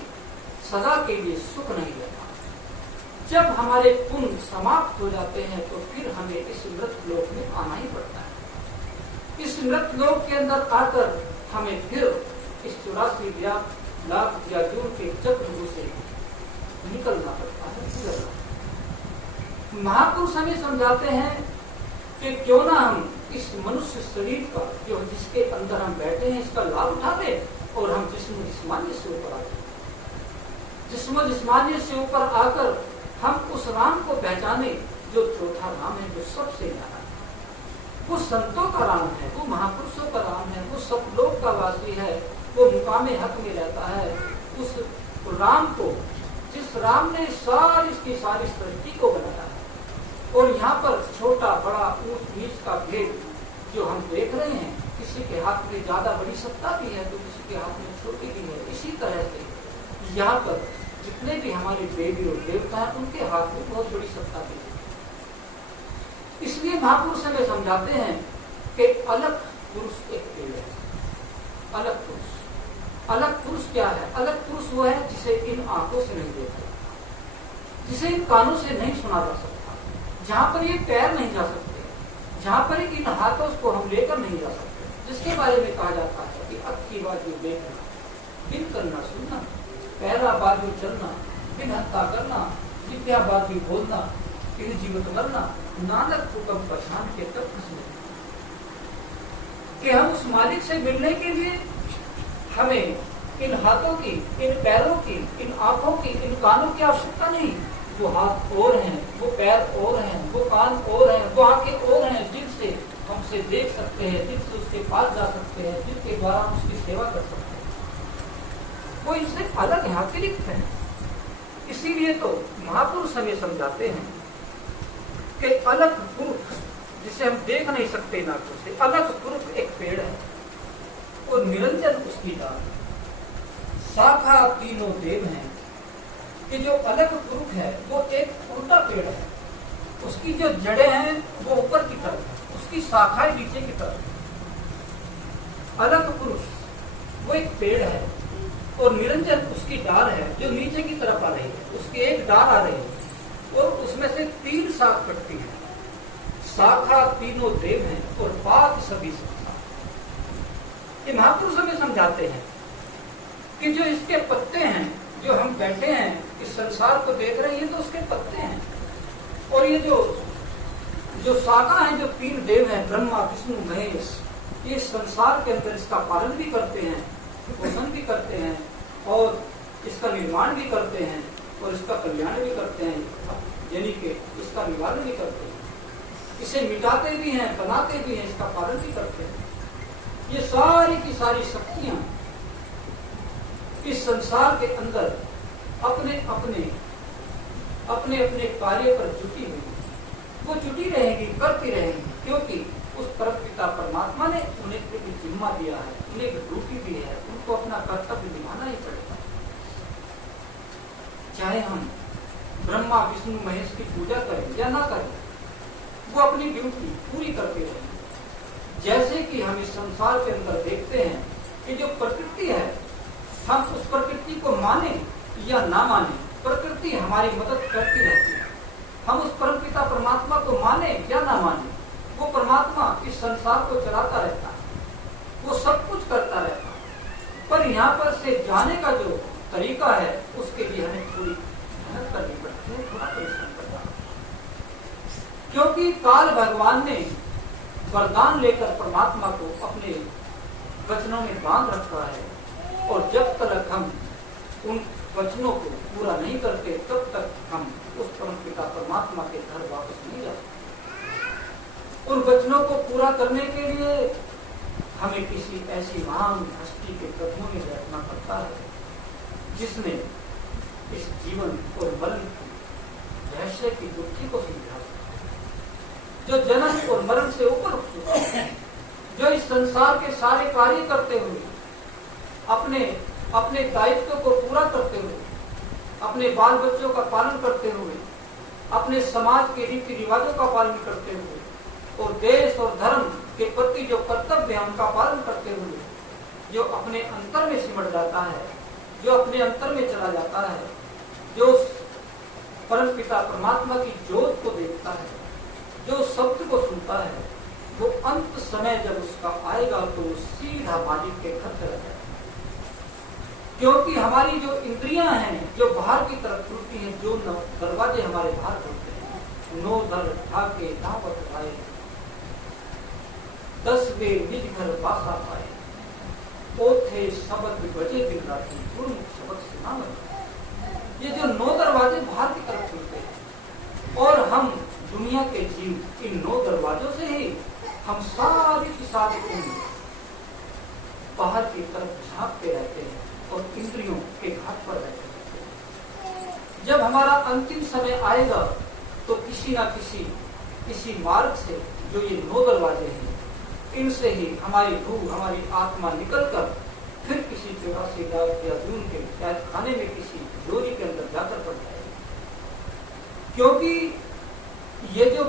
सदा के लिए सुख नहीं रहता। जब हमारे पुण्य समाप्त हो जाते हैं तो फिर हमें इस मृत लोक में आना ही पड़ता है। इस मृत लोक के अंदर आकर हमें फिर इस 84 लाख व्याजुर के चक्र से निकलना पड़ता है। महापुरुष हमें समझाते हैं कि क्यों ना हम इस मनुष्य शरीर का, जो जिसके अंदर हम बैठे हैं, इसका लाभ उठा लें और हम जिस्म जिस्मानी से ऊपर आ जाए। जिस्म जिस्मानी से ऊपर आकर हम उस राम को पहचाने जो चौथा राम है, जो सबसे न्यारा है। वो संतों का राम है, वो महापुरुषों का राम है, वो सब लोक का वासी है, वो मुकामे हक में रहता है। उस राम को, जिस राम ने सारी सृष्टि को बनाया है, और यहाँ पर छोटा बड़ा ऊंच नीच का भेद जो हम देख रहे हैं, किसी के हाथ में ज्यादा बड़ी सत्ता भी है तो किसी के हाथ में छोटी भी है। इसी तरह से यहाँ पर जितने भी हमारे देवी और देवता हैं, उनके हाथ में बहुत बड़ी सत्ता भी है। इसलिए महापुरुष हमें समझाते हैं कि अलग पुरुष एक पेड़ है। अलग पुरुष, अलग पुरुष क्या है? अलग पुरुष वो है जिसे इन आंखों से नहीं देखा, जिसे इन कानों से नहीं सुना जा सकता, जहाँ पर ये पैर नहीं जा सकते, जहाँ पर इन हाथों को हम लेकर नहीं जा सकते, जिसके बारे में कहा जाता है कि अख की बात जो देखना, बिन करना सुनना, पैरा बाजू चलना, बिन हत्ता करना, जित्या बाजू बोलना, फिर जीवित मरना, नानक हुक्म पहचान के तब कि हम उस मालिक से मिलने के लिए हमें इन हाथों की, इन पैरों की, इन आंखों की, इन कानों की आवश्यकता नहीं। वो हाथ और हैं, वो पैर और हैं, वो कान और हैं, वो आंखें और हैं, जिनसे हम उसे देख सकते हैं, जिनसे उसके पास जा सकते हैं, जिनके द्वारा हम उसकी सेवा कर सकते हैं। वो इनसे अलग है, अतिरिक्त है। इसीलिए तो महापुरुष हमें समझाते हैं कि अलग पुरुष, जिसे हम देख नहीं सकते नाकों से, अलग पुरुष एक पेड़ है और निरंजन उसकी डाल, शाखा तीनों देव हैं। कि जो अलग पुरुष है वो एक उल्टा पेड़ है, उसकी जो जड़ें हैं वो ऊपर की तरफ है, उसकी शाखाएं नीचे की तरफ। अलग पुरुष वो एक पेड़ है और निरंजन उसकी डाल है जो नीचे की तरफ आ रही है, उसकी एक डाल आ रही है और उसमें से 3 शाख कटती है। शाखा तीनों देव हैं और बात सभी संसार। ये महापुरुष हमें समझाते हैं कि जो इसके पत्ते हैं, जो हम बैठे हैं इस संसार को देख रहे हैं, ये तो उसके पत्ते हैं। और ये जो शाखा है, जो 3 देव हैं, ब्रह्मा विष्णु महेश, ये संसार के अंदर इसका पालन भी करते हैं, पोषण भी करते हैं और इसका निर्माण भी करते हैं और इसका कल्याण भी करते हैं, यानी कि इसका निवारण भी करते हैं, इसे मिटाते भी हैं, बनाते भी हैं, इसका पालन भी करते हैं। ये सारी की सारी शक्तियां इस संसार के अंदर अपने अपने कार्य पर जुटी हुई, वो जुटी रहेगी, करती रहेंगी, क्योंकि उस परमपिता परमात्मा ने उन्हें एक जिम्मा दिया है, उन्हें एक ड्यूटी दी है, उनको अपना कर्तव्य निभाना ही पड़ेगा। चाहे हम ब्रह्मा विष्णु महेश की पूजा करें या ना करें, वो अपनी ड्यूटी पूरी करते रहेंगे। जैसे कि हम इस संसार के अंदर देखते हैं कि जो प्रकृति है, हम उस प्रकृति को माने या ना माने, प्रकृति हमारी मदद करती रहती है। हम उस परमपिता परमात्मा को माने या ना माने, वो परमात्मा इस संसार को चलाता रहता है, वो सब कुछ करता रहता है। पर यहाँ पर से जाने का जो तरीका है, उसके लिए हमें थोड़ी मेहनत करनी पड़ती है, थोड़ा परिश्रम करना है। क्योंकि काल भगवान ने वरदान लेकर परमात्मा को अपने वचनों में बांध रखा है और जब तक हम उन वचनों को पूरा नहीं करते, तब तक हम उस परमपिता परमात्मा के घर वापस नहीं जा सकते। उन वचनों को पूरा करने के लिए हमें किसी ऐसी महान हस्ती के कदमों में बैठना पड़ता है, जिसने इस जीवन और मरण की रहस्य की दुखी को समझा, जो जन्म और मरण से ऊपर उठ चुका है, जो इस संसार के सारे कार्य करते हुए, अपने दायित्व को पूरा करते हुए, अपने बाल बच्चों का पालन करते हुए, अपने समाज के रीति रिवाजों का पालन करते हुए और देश और धर्म के प्रति जो कर्तव्य है उनका पालन करते हुए, जो अपने अंतर में सिमट जाता है, जो अपने अंतर में चला जाता है, जो परमपिता परमात्मा की ज्योत को देखता है, जो शब्द को सुनता है, वो अंत समय जब उसका आएगा तो सीधा मालिक के घर चला जाएगा। क्योंकि हमारी जो इंद्रियां हैं, जो बाहर की तरफ खुलती हैं, जो दरवाजे हमारे बाहर खुलते हैं, 9 दर ठाके दावत आए, 10 बेर निज घर बासा पाए, ओथे शब्द बजे दिन राती, गुरमुख शब्द सुनावत। ये जो 9 दरवाजे बाहर की तरफ खुलते हैं और हम दुनिया के जीव इन 9 दरवाजों से ही हम सारी की सारी बाहर की तरफ झांकते रहते हैं और इंद्रियों के घाट पर रहते हैं। जब हमारा अंतिम समय आएगा तो किसी ना किसी मार्ग से, जो ये 9 दरवाजे हैं, इनसे ही हमारी रूह, हमारी आत्मा निकलकर फिर किसी 84 लाख या दून के खाने में किसी जोरी के अंदर जाकर पड़ जाएगी। क्योंकि ये जो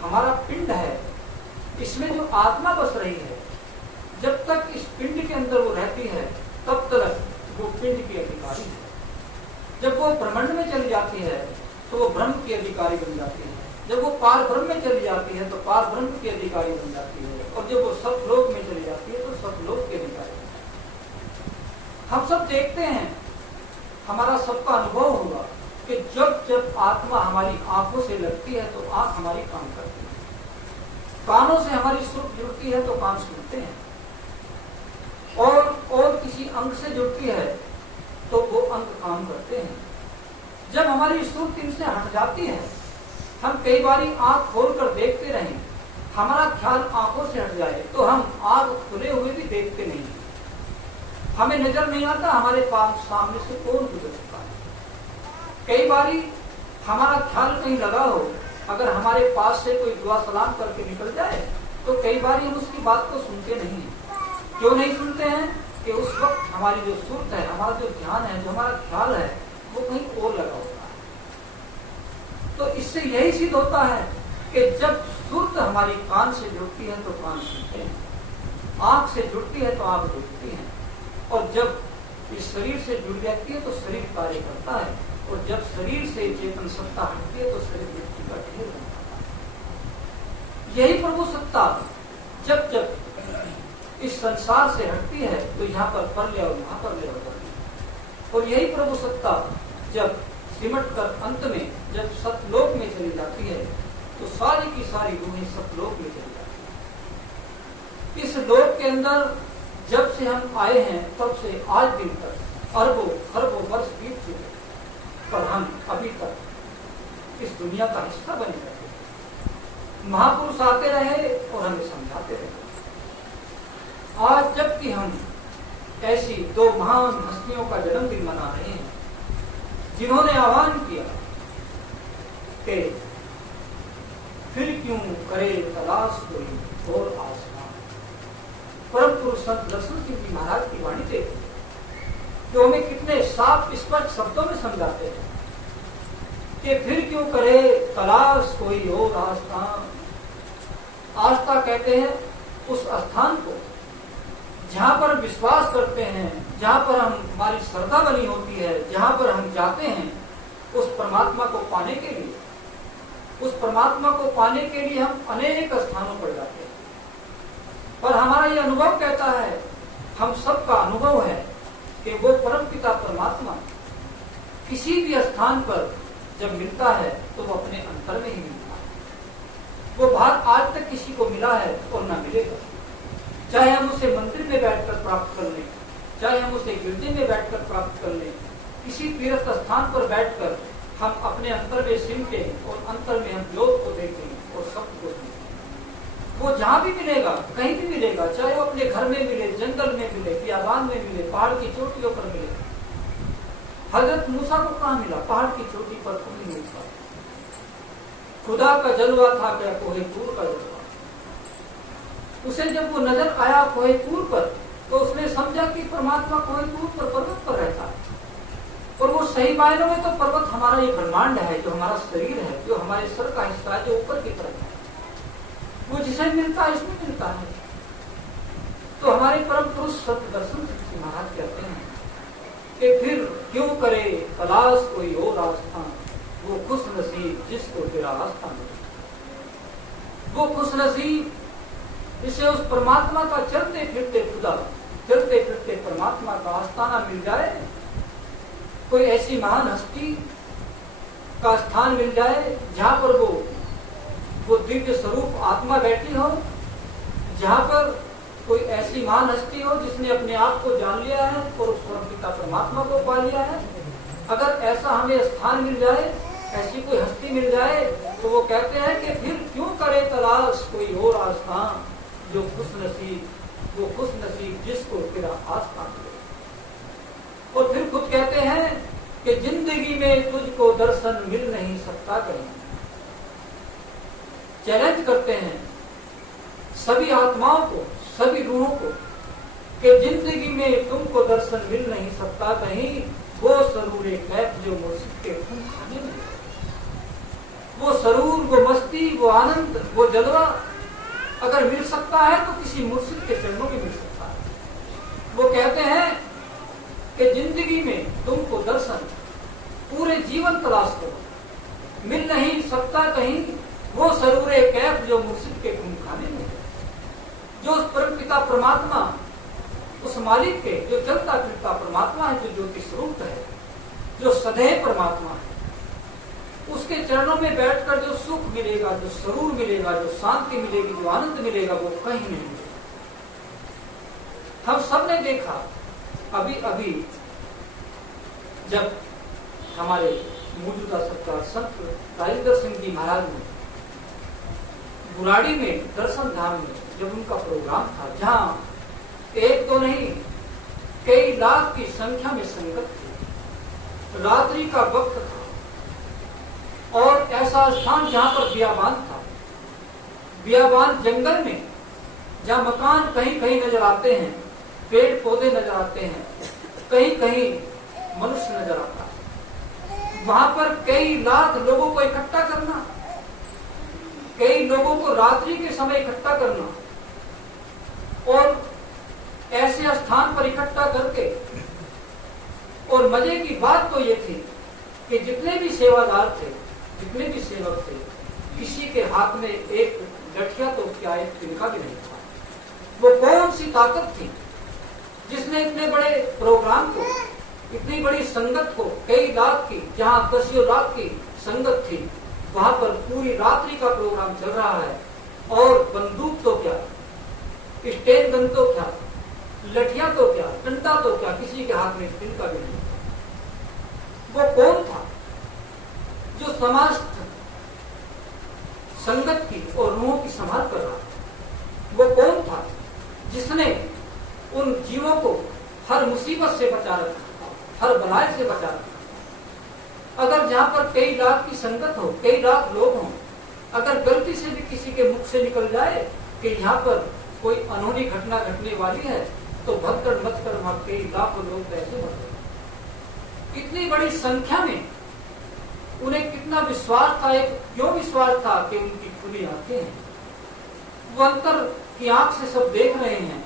हमारा पिंड है, इसमें जो आत्मा बस रही है, जब तक इस पिंड के अंदर वो रहती है, तब तक वो पिंड की अधिकारी है। जब वो ब्रह्मांड में चली जाती है तो वो ब्रह्म की अधिकारी बन जाती है। जब वो पार ब्रह्म में चली जाती है तो पार ब्रह्म की अधिकारी बन जाती है। और जब वो सतलोक में चली जाती है तो सतलोक की अधिकारी बन जाती है। हम सब देखते हैं, हमारा सबका अनुभव होगा कि जब जब आत्मा हमारी आंखों से लगती है तो आंख हमारी काम करती है, कानों से हमारी सुर जुड़ती है तो कान सुनते हैं, और किसी अंग से जुड़ती है तो वो अंग काम करते हैं। जब हमारी सुर्त इनसे हट जाती है, हम कई बारी आंख खोलकर देखते रहें, हमारा ख्याल आंखों से हट जाए तो हम आंख खुले हुए भी देखते नहीं, हमें नजर नहीं आता हमारे पास सामने से कौन गुजर चुका है। कई बारी हमारा ख्याल कहीं लगा हो, अगर हमारे पास से कोई दुआ सलाम करके निकल जाए तो कई बारी हम उसकी बात को सुनते नहीं हैं। क्यों नहीं सुनते हैं? कि उस वक्त हमारी जो सुर्त है, हमारा जो ध्यान है, जो हमारा ख्याल है, वो कहीं और लगा होता है। तो इससे यही सिद्ध होता है कि जब सुर्त हमारी कान से जुड़ती है तो कान सुनते हैं, आंख से जुड़ती है तो आंख देखती है, और जब इस शरीर से जुड़ जाती है तो शरीर कार्य करता है, और जब शरीर से चेतन सत्ता हटती है तो शरीर व्यक्ति का ढेर बनता है। यही प्रभु सत्ता जब जब इस संसार से हटती है तो यहाँ पर परले और वहां परले हो जाती है, और यही प्रभु सत्ता जब सिमट कर अंत में जब सतलोक में चली जाती है तो सारी की सारी रूहें सतलोक में चली जाती है। इस लोक के अंदर जब से हम आए हैं तब से आज दिन तक अरबों खरबों वर्ष बीत चुके, पर हम अभी तक इस दुनिया का हिस्सा बने रहे। महापुरुष आते रहे और हमें समझाते रहे। आज जबकि हम ऐसी दो महान हस्तियों का जन्मदिन मना रहे हैं जिन्होंने आह्वान किया कि फिर क्यों करे तलाश कोई और आसमान। परम पुरुष संत दर्शन सिंह जी महाराज की वाणी थे जो हमें कितने साफ स्पष्ट शब्दों में समझाते हैं कि फिर क्यों करे तलाश कोई और आस्थान। आस्था कहते हैं उस स्थान को जहां पर विश्वास करते हैं, जहां पर हमारी श्रद्धा बनी होती है, जहां पर हम जाते हैं उस परमात्मा को पाने के लिए। उस परमात्मा को पाने के लिए हम अनेक स्थानों पर जाते हैं, पर हमारा ये अनुभव कहता है, हम सबका अनुभव है कि वो परमपिता परमात्मा किसी भी स्थान पर जब मिलता है तो वो अपने अंतर में ही मिलता है। वो भाग आज तक किसी को मिला है और ना मिलेगा, चाहे हम उसे मंदिर में बैठकर प्राप्त कर लें, चाहे हम उसे गिरजे में बैठकर प्राप्त कर लें, किसी तीर्थ स्थान पर बैठकर हम अपने अंतर में सिमटें और अंतर में हम ज्योत को देखें और सत्य को देखें। वो जहां भी मिलेगा, कहीं भी मिलेगा, चाहे वो अपने घर में मिले, जंगल में मिले, बियाबान में मिले, पहाड़ की चोटियों पर मिले। हजरत मूसा को कहाँ मिला? पहाड़ की चोटी पर तो नहीं मिलता। खुदा का जलवा था क्या कोहे तूर का जलवा। उसे जब वो नजर आया कोहे तूर पर तो उसने समझा कि परमात्मा कोहे तूर पर पर्वत पर रहता है, और वो सही मायनों में तो पर्वत हमारा ये ब्रह्मांड है, जो हमारा शरीर है, जो हमारे सर का हिस्सा है, जो ऊपर की तरफ है। वो जिसे मिलता है इसमें मिलता है। तो हमारे परम पुरुष सत्य दर्शन सिंह महाराज कहते हैं कि फिर क्यों करे तलाश कोई और आस्थान, वो खुश नसीब जिसको तेरा आस्था मिले। वो खुश नसीब जिसे उस परमात्मा का चलते फिरते खुदा, चलते फिरते परमात्मा का आस्थाना मिल जाए, कोई ऐसी महान हस्ती का स्थान मिल जाए जहां पर वो दिव्य स्वरूप आत्मा बैठी हो, जहां पर कोई ऐसी महान हस्ती हो जिसने अपने आप को जान लिया है और उस परमपिता परमात्मा को पा लिया है। अगर ऐसा हमें स्थान मिल जाए, ऐसी कोई हस्ती मिल जाए, तो वो कहते हैं कि फिर क्यों करे तलाश कोई और आस्थान, जो खुश नसीब, वो खुश नसीब जिसको तेरा आस्था मिले। और फिर खुद कहते हैं कि जिंदगी में तुझको दर्शन मिल नहीं सकता कहीं। चैलेंज करते हैं सभी आत्माओं को, सभी रूहों को कि जिंदगी में तुमको दर्शन मिल नहीं सकता कहीं। वो सरूर कैफ जो मुर्शिद के खून खाने में, वो सरूर, वो मस्ती, वो आनंद, वो जलवा अगर मिल सकता है तो किसी मुर्शिद के चरणों में मिल सकता है। वो कहते हैं कि जिंदगी में तुमको दर्शन पूरे जीवन तलाश करो, मिल नहीं सकता कहीं। वो सरूरे कैफ जो मुर्शिद के खून खाने में, जो उस परमपिता परमात्मा, उस मालिक के, जो चलता फिरता परमात्मा है, जो ज्योति स्वरूप है, जो सदैव परमात्मा है, उसके चरणों में बैठकर जो सुख मिलेगा, जो सरूर मिलेगा, जो शांति मिलेगी, जो आनंद मिलेगा, वो कहीं नहीं मिलेगा। हम सब ने देखा अभी अभी जब हमारे मौजूदा सरकार संत राजेंद्र सिंह जी महाराज ने बुराड़ी में दर्शन धाम में जब उनका प्रोग्राम था, जहां एक तो नहीं कई लाख की संख्या में संगत थी, रात्रि का वक्त था और ऐसा स्थान जहां पर बियाबान था, बियाबान जंगल में जहां मकान कहीं कहीं नजर आते हैं, पेड़ पौधे नजर आते हैं, कहीं कहीं मनुष्य नजर आता है, वहां पर कई लाख लोगों को इकट्ठा करना कई लोगों को रात्रि के समय इकट्ठा करना और ऐसे स्थान पर इकट्ठा करके, और मजे की बात तो ये थी कि जितने भी सेवादार थे, जितने भी सेवक थे, किसी के हाथ में एक गठिया तो क्या एक तिनका भी नहीं था। वो कौन सी ताकत थी जिसने इतने बड़े प्रोग्राम को, इतनी बड़ी संगत को, कई लाख की, जहां 10 लाख की संगत थी, वहां पर पूरी रात्रि का प्रोग्राम चल रहा है, और बंदूक तो क्या, स्टेन गन तो क्या, लठिया तो क्या, डंडा तो क्या, किसी के हाथ में तिनका भी नहीं। वो कौन था जो समाज संगत की और रूहों की संभाल कर रहा था? वो कौन था जिसने उन जीवों को हर मुसीबत से बचा रखा, हर बलाय से बचा रखा? अगर जहां पर कई लाख की संगत हो, कई लाख लोग हों, अगर गलती से भी किसी के मुख से निकल जाए कि यहाँ पर कोई अनहोनी घटना घटने वाली है, तो भगदड़ मच कर वहां कई लाखों लोग कैसे मर गए? इतनी बड़ी संख्या में उन्हें कितना विश्वास था, एक क्यों विश्वास था कि उनकी खुली आंखें हैं, वो अंतर की आंख से सब देख रहे हैं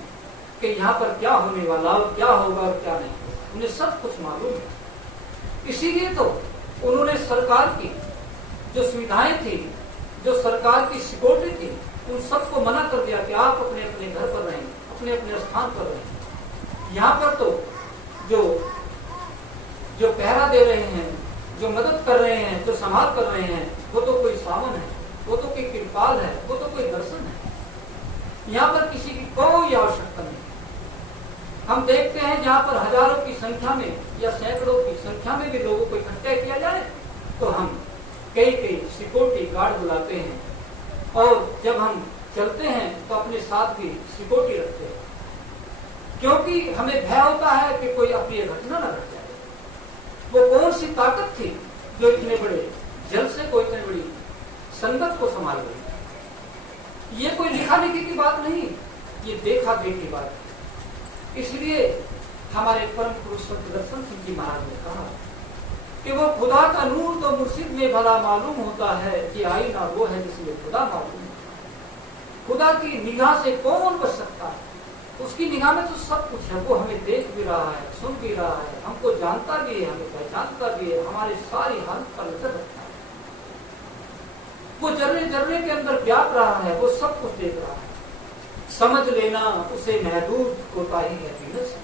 कि यहाँ पर क्या होने वाला और क्या होगा और क्या नहीं, उन्हें सब कुछ मालूम है। इसीलिए तो उन्होंने सरकार की जो सुविधाएं थी, जो सरकार की सिक्योरिटी थी, उन सबको मना कर दिया कि आप अपने अपने घर पर रहें, अपने अपने स्थान पर रहें। यहाँ पर तो जो पहरा दे रहे हैं, जो मदद कर रहे हैं, जो संभाल कर रहे हैं, वो तो कोई सावन है, वो तो कोई कृपाल है, वो तो कोई दर्शन है। यहाँ पर किसी की कोई आवश्यकता नहीं। हम देखते हैं जहाँ पर हजारों की संख्या में या सैकड़ों की संख्या में भी लोगों को इकट्ठा किया जाए, तो हम कई सिक्योरिटी गार्ड बुलाते हैं, और जब हम चलते हैं तो अपने साथ भी सिक्योरिटी रखते हैं, क्योंकि हमें भय होता है कि कोई अप्रिय घटना न घट जाए। वो कौन सी ताकत थी जो इतने बड़े जल से कोई इतनी बड़ी संगत को संभाल गई? ये कोई लिखा लिखी की बात नहीं, ये देखा देखी बात है। इसलिए हमारे परम पुरुष सत्यदर्शन सिंह जी महाराज ने कहा कि वो खुदा का नूर तो मुर्शिद में भला मालूम होता है कि आईना वो है जिसमें खुदा मालूम है। खुदा की निगाह से कौन बच सकता है? उसकी निगाह में तो सब कुछ है, वो हमें देख भी रहा है, सुन भी रहा है, हमको जानता भी है, हमें पहचानता भी है, हमारी सारी हालत पर नजर रखता है। वो जर्रे जर्रे के अंदर व्याप रहा है, वो सब कुछ देख रहा है। समझ लेना उसे महदूद होता ही है वीनस।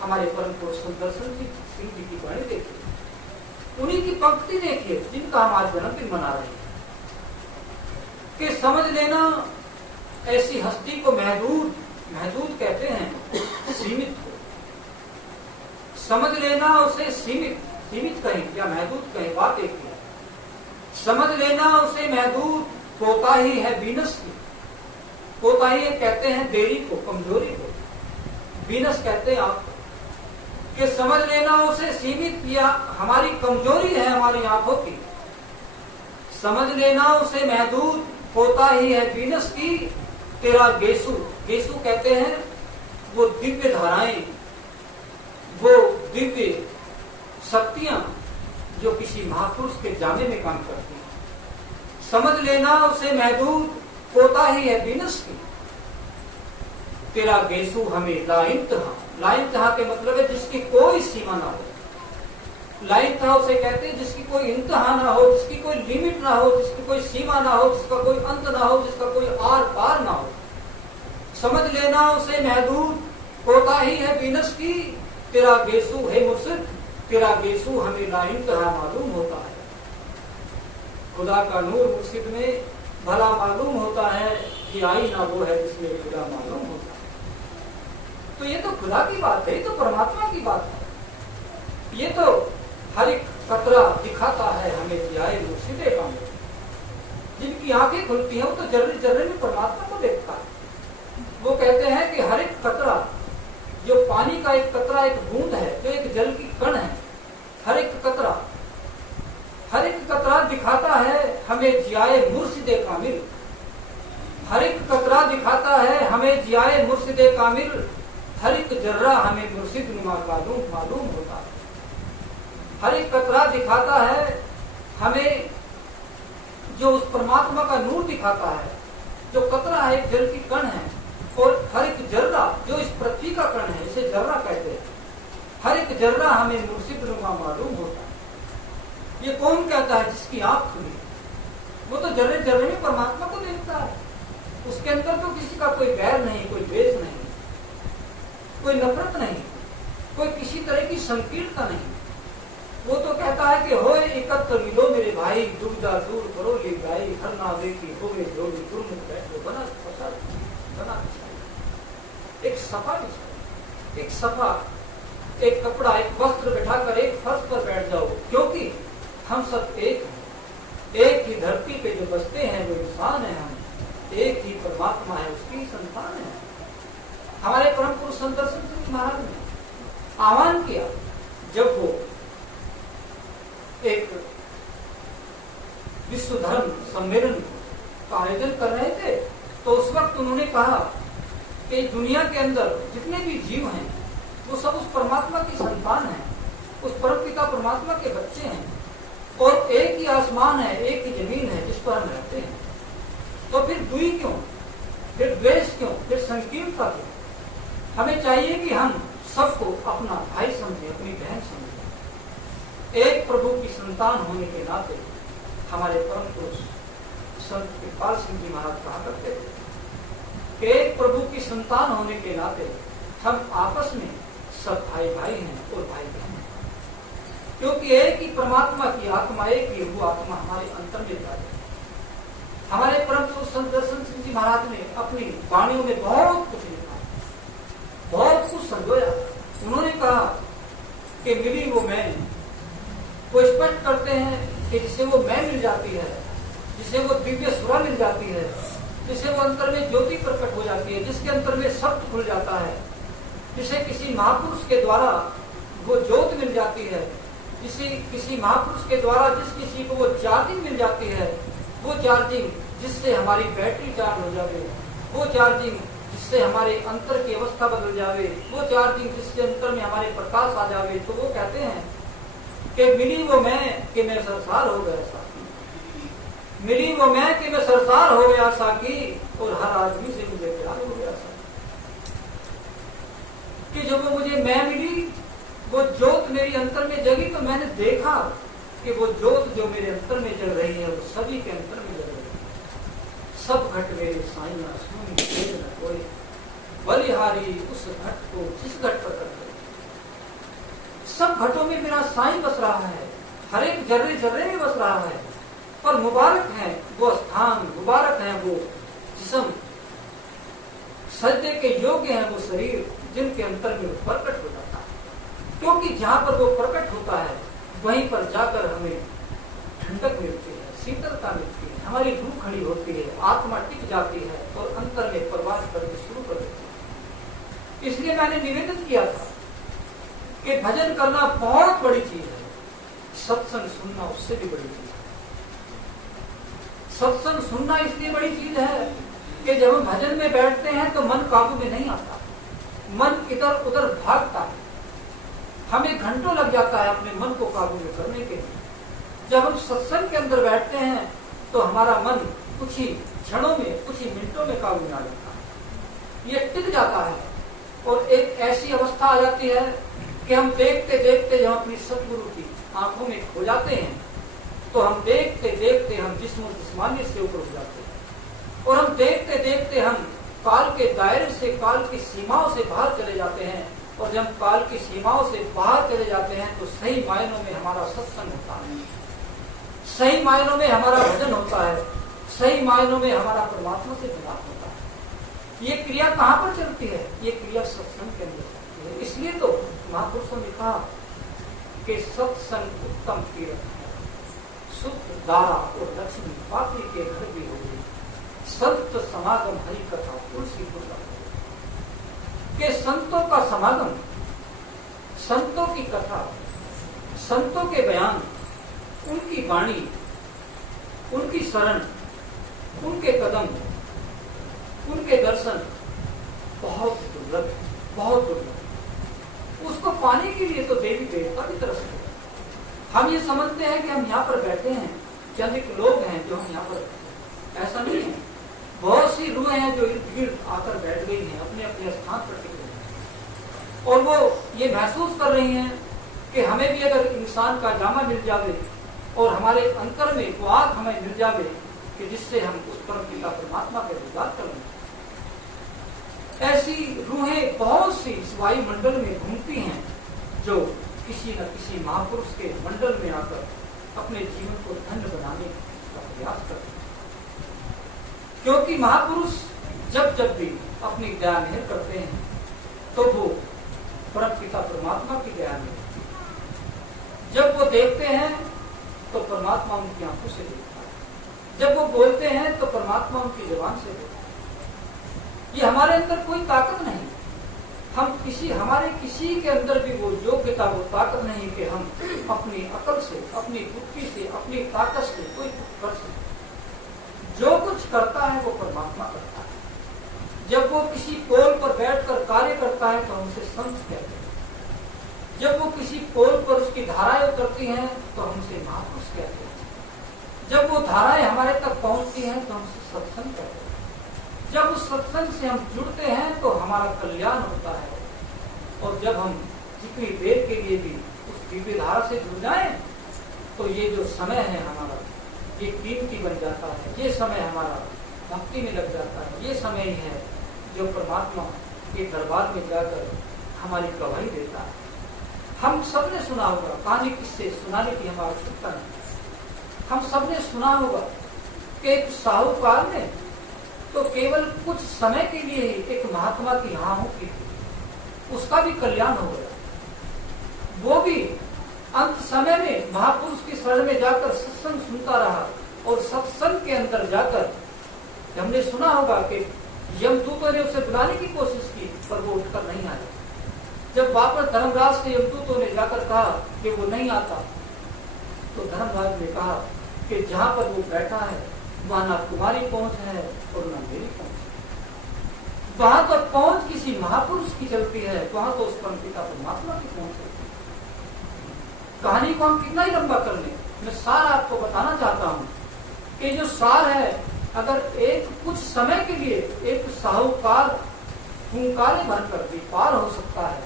हमारे परम पुरुष सुदर्शन सिंह जी की वाणी देखिए, उन्हीं की पंक्ति देखिए, जिनका हम आज जन्मदिन मना रहे हैं, कि समझ लेना ऐसी हस्ती को महदूद कहते हैं सीमित को, समझ लेना उसे सीमित कहें या महदूद कहें, बात एक है। समझ लेना उसे महदूद कोताही है वीनस की। कोताही कहते हैं देरी को, कमजोरी को, वीनस कहते हैं आपको, कि समझ लेना उसे सीमित या हमारी कमजोरी है हमारी आंखों की। समझ लेना उसे महदूद कोताही है वीनस की। तेरा गेसु, गेसु कहते हैं वो दिव्य धाराएं, वो दिव्य शक्तियां जो किसी महापुरुष के जाने में काम करती हैं। समझ लेना उसे महदूद कोताही है वीनस की। तेरा गेसु हमें लाइंतहा, लाइंतहा के मतलब है जिसकी कोई सीमा ना हो। लाइंतहा उसे कहते हैं जिसकी कोई इंतहा ना हो, जिसकी कोई लिमिट ना हो, जिसकी कोई सीमा ना हो, जिसका कोई अंत ना हो, जिसका कोई आर पार ना हो। समझ लेना उसे महदूद कोताही है वीनस की। तेरा गेसु है मुर्शिद, तेरा गेसु हमें लाइंतहा मालूम होता है। खुदा का नूर मुर्शिद में भला मालूम होता है कि आई ना वो है जिसमें खुदा मालूम होता है। तो ये तो खुदा की बात है, ये तो परमात्मा की बात है। ये तो हर एक कतरा दिखाता है हमें कि आए मुर्शिदे का। जिनकी आंखें खुलती हैं वो तो जर्रे जर्रे में परमात्मा को देखता है। वो कहते हैं कि हर एक कतरा, जो पानी का एक कतरा, एक बूंद है, जो एक जल की कण है, हर एक कतरा दिखाता है हमें जियाए मुर्शिदे कामिल। हर एक कतरा दिखाता है हमें जियाए मुर्शिदे कामिल। हर एक जर्रा हमें मुर्शिद नुमा मालूम होता है। हर एक कतरा दिखाता है हमें जो उस परमात्मा का नूर दिखाता है। जो कतरा है एक जल की कण है, और हर एक जर्रा जो इस पृथ्वी का कण है, इसे जर्रा कहते हैं। हर एक जर्रा हमें मुर्शिद नुमा मालूम होता है। ये कौन कहता है? जिसकी आंख खुली, वो तो जर्रे जर्रे में परमात्मा को देखता है। उसके अंदर तो किसी का कोई बैर नहीं, कोई द्वेष नहीं, कोई नफरत नहीं, कोई किसी तरह की संकीर्णता नहीं। वो तो कहता है कि होए एकत्र मिलो मेरे भाई, दुविधा दूर करो ले गाई, हर नावे की हो गए जोड़ी, दुर्मुख बैठो बना बना एक सफा बिछा, एक सफा, एक कपड़ा, एक वस्त्र बैठाकर एक फर्श पर बैठ जाओ, क्योंकि हम सब एक हैं। एक ही धरती पे जो बसते हैं वो इंसान है, हम एक ही परमात्मा है, उसकी संतान है। हमारे परम पुरुष संत दर्शन सिंह जी महाराज ने आह्वान किया, जब वो एक विश्व धर्म सम्मेलन का आयोजन कर रहे थे, तो उस वक्त उन्होंने कहा कि दुनिया के अंदर जितने भी जीव हैं वो सब उस परमात्मा की संतान है, उस परम पिता परमात्मा के बच्चे हैं, और एक ही आसमान है, एक ही जमीन है जिस पर हम रहते हैं। तो फिर दुई क्यों, फिर द्वेष क्यों, फिर संकीर्णता क्यों? हमें चाहिए कि हम सबको अपना भाई समझे, अपनी बहन समझे। एक प्रभु की संतान होने के नाते हमारे परम पुरुष संत कृपाल सिंह जी महाराज कहा करते थे कि एक प्रभु की संतान होने के नाते हम आपस में सब भाई भाई हैं और भाई बहन हैं, क्योंकि एक ही परमात्मा की आत्मा, एक ही वो आत्मा हमारे अंतर में है। हमारे परम पुरुष संत दर्शन सिंह जी महाराज ने अपनी वाणियों में बहुत कुछ लिखा, बहुत कुछ संजोया। उन्होंने कहा कि मिली वो मैं, वो स्पष्ट करते हैं कि जिसे वो मैं मिल जाती है, जिसे वो दिव्य सुरा मिल जाती है, जिसे वो अंतर में ज्योति प्रकट हो जाती है, जिसके अंतर में शब्द खुल जाता है, जिसे किसी महापुरुष के द्वारा वो ज्योत मिल जाती है, जिसे किसी महापुरुष के द्वारा जिस किसी को वो चार्जिंग मिल जाती है, वो चार्जिंग जिससे हमारी बैटरी चार्ज हो जाए, वो चार्जिंग जिससे हमारे अंतर की अवस्था बदल जावे, वो चार्जिंग जिससे अंतर में हमारे प्रकाश आ जावे, तो वो कहते हैं कि मिली वो मैं कि मैं सरसार हो गया साकी, मिली वो मैं कि मैं सरसार हो गया साकी, और हर आदमी से मुझे प्यार हो गया साकी। कि जब वो मुझे मैं मिली, वो ज्योत मेरी अंतर में जगी, तो मैंने देखा कि वो ज्योत जो मेरे अंतर में जल रही है वो सभी के अंतर में जल रही है। सब घट मेरे साइया सुनी भेद न कोई, बलिहारी उस घट को जिस घट पर कर गई। सब घटों में मेरा साईं बस रहा है, हर एक जर्रे जर्रे में बस रहा है, और मुबारक है वो स्थान, मुबारक है वो जिस्म, सजदे के योग्य है वो शरीर जिनके अंतर में प्रकट हो जाता है। क्योंकि जहां पर वो प्रकट होता है वहीं पर जाकर हमें ठंडक मिलती है, शीतलता मिलती है, हमारी रूह खड़ी होती है, आत्मा टिक जाती है और अंतर में प्रवास करके शुरू कर देती है। इसलिए मैंने निवेदन किया था कि भजन करना बहुत बड़ी चीज है, सत्संग सुनना उससे भी बड़ी चीज है। सत्संग सुनना इसलिए बड़ी चीज है कि जब हम भजन में बैठते हैं तो मन काबू में नहीं आता, मन इधर उधर भागता है, हमें घंटों लग जाता है अपने मन को काबू में करने के लिए। जब हम सत्संग के अंदर बैठते हैं तो हमारा मन कुछ ही क्षणों में, कुछ ही मिनटों में काबू में आ जाता है, ये टिक जाता है, और एक ऐसी अवस्था आ जाती है कि हम देखते देखते जब अपनी सतगुरु की आंखों में खो जाते हैं तो हम देखते देखते हम जिस्मानी से ऊपर हो जाते हैं, और हम देखते देखते हम काल के दायरे से, काल की सीमाओं से बाहर चले जाते हैं। और जब काल की सीमाओं से बाहर चले जाते हैं तो सही मायनों में हमारा सत्संग होता है, सही मायनों में हमारा भजन होता है, सही मायनों में हमारा परमात्मा से मिलाप होता है। ये क्रिया कहाँ पर चलती है? ये क्रिया सत्संग के अंदर चलती है। इसलिए तो महापुरुषों ने कहा कि सत्संग उत्तम तीर्थ है, सुख दारा और लक्ष्मी पापी के घर भी होगी, संत समागम हरि कथा तुलसी पुर के संतों का समागम, संतों की कथा, संतों के बयान, उनकी वाणी, उनकी शरण, उनके कदम, उनके दर्शन बहुत दुर्लभ है, बहुत दुर्लभ। उसको पाने के लिए तो देवी देवता की तरफ से हम ये समझते हैं कि हम यहाँ पर बैठे हैं से अधिक लोग हैं जो हम यहाँ पर, ऐसा नहीं है। बहुत सी रूहें हैं जो इर्द गिर्द आकर बैठ गई हैं, अपने अपने स्थान पर टिक गई हैं, और वो ये महसूस कर रही हैं कि हमें भी अगर इंसान का जामा मिल जावे और हमारे अंतर में वो आग हमें मिल जावे कि जिससे हम उस परम पिता परमात्मा के दीदार कर लें। ऐसी रूहें बहुत सी इस वायुमंडल में घूमती हैं जो किसी न किसी महापुरुष के मंडल में आकर अपने जीवन को धन्य बनाने का प्रयास करते हैं। क्योंकि महापुरुष जब जब भी अपनी दया मेहर करते हैं तो वो परम पिता परमात्मा की दया मेहर, जब वो देखते हैं तो परमात्मा उनकी आंखों से देखता है, जब वो बोलते हैं तो परमात्मा उनकी जुबान से बोलता है। ये हमारे अंदर कोई ताकत नहीं, हम हमारे किसी के अंदर भी वो योग्यता, वो ताकत नहीं कि हम अपनी अकल से, अपनी बुद्धि से, अपनी ताकत से कोई कुछ कर सके। जो कुछ करता है वो परमात्मा करता है। जब वो किसी पोल पर बैठकर कार्य करता है तो हम उसे संत कहते हैं। जब वो किसी पोल पर उसकी धाराएं उतरती हैं तो हम उसे महापुरुष कहते हैं। जब वो धाराएं हमारे तक पहुंचती हैं तो हम उसे सत्संग कहते हैं। जब उस सत्संग से हम जुड़ते हैं तो हमारा कल्याण होता है। और जब हम जितनी देर के लिए भी उस दिव्य धारा से जुड़ जाएं तो ये जो समय है हमारा, ये कीमती बन जाता है। ये समय हमारा भक्ति में लग जाता है। ये समय ही है जो परमात्मा के दरबार में जाकर हमारी गवाही देता है। हम सबने सुना होगा, कहानी किससे सुनाने की हमारी आवश्यकता नहीं। हम सबने सुना होगा कि एक साहूकार ने तो केवल कुछ समय के लिए ही एक महात्मा की हाँ की थी, उसका भी कल्याण हो गया। वो भी अंत समय में महापुरुष की शरण में जाकर सत्संग सुनता रहा, और सत्संग के अंदर जाकर हमने सुना होगा कि यमदूतों ने उसे बुलाने की कोशिश की पर वो उठकर नहीं आया। जब वापस धर्मराज से यमदूतों ने जाकर कहा कि वो नहीं आता, तो धर्मराज ने कहा कि जहां पर वो बैठा है वहां ना तुम्हारी पहुंच है और ना मेरी पहुंच। वहां तो पहुंच किसी महापुरुष की चलती है, वहां तो उस परम पिता परमात्मा की पहुंच है। कहानी को हम कितना ही लंबा कर लें, मैं सार आपको बताना चाहता हूं कि जो सार है, अगर एक कुछ समय के लिए एक साहूकार हुंकारे भरकर भी पार हो सकता है,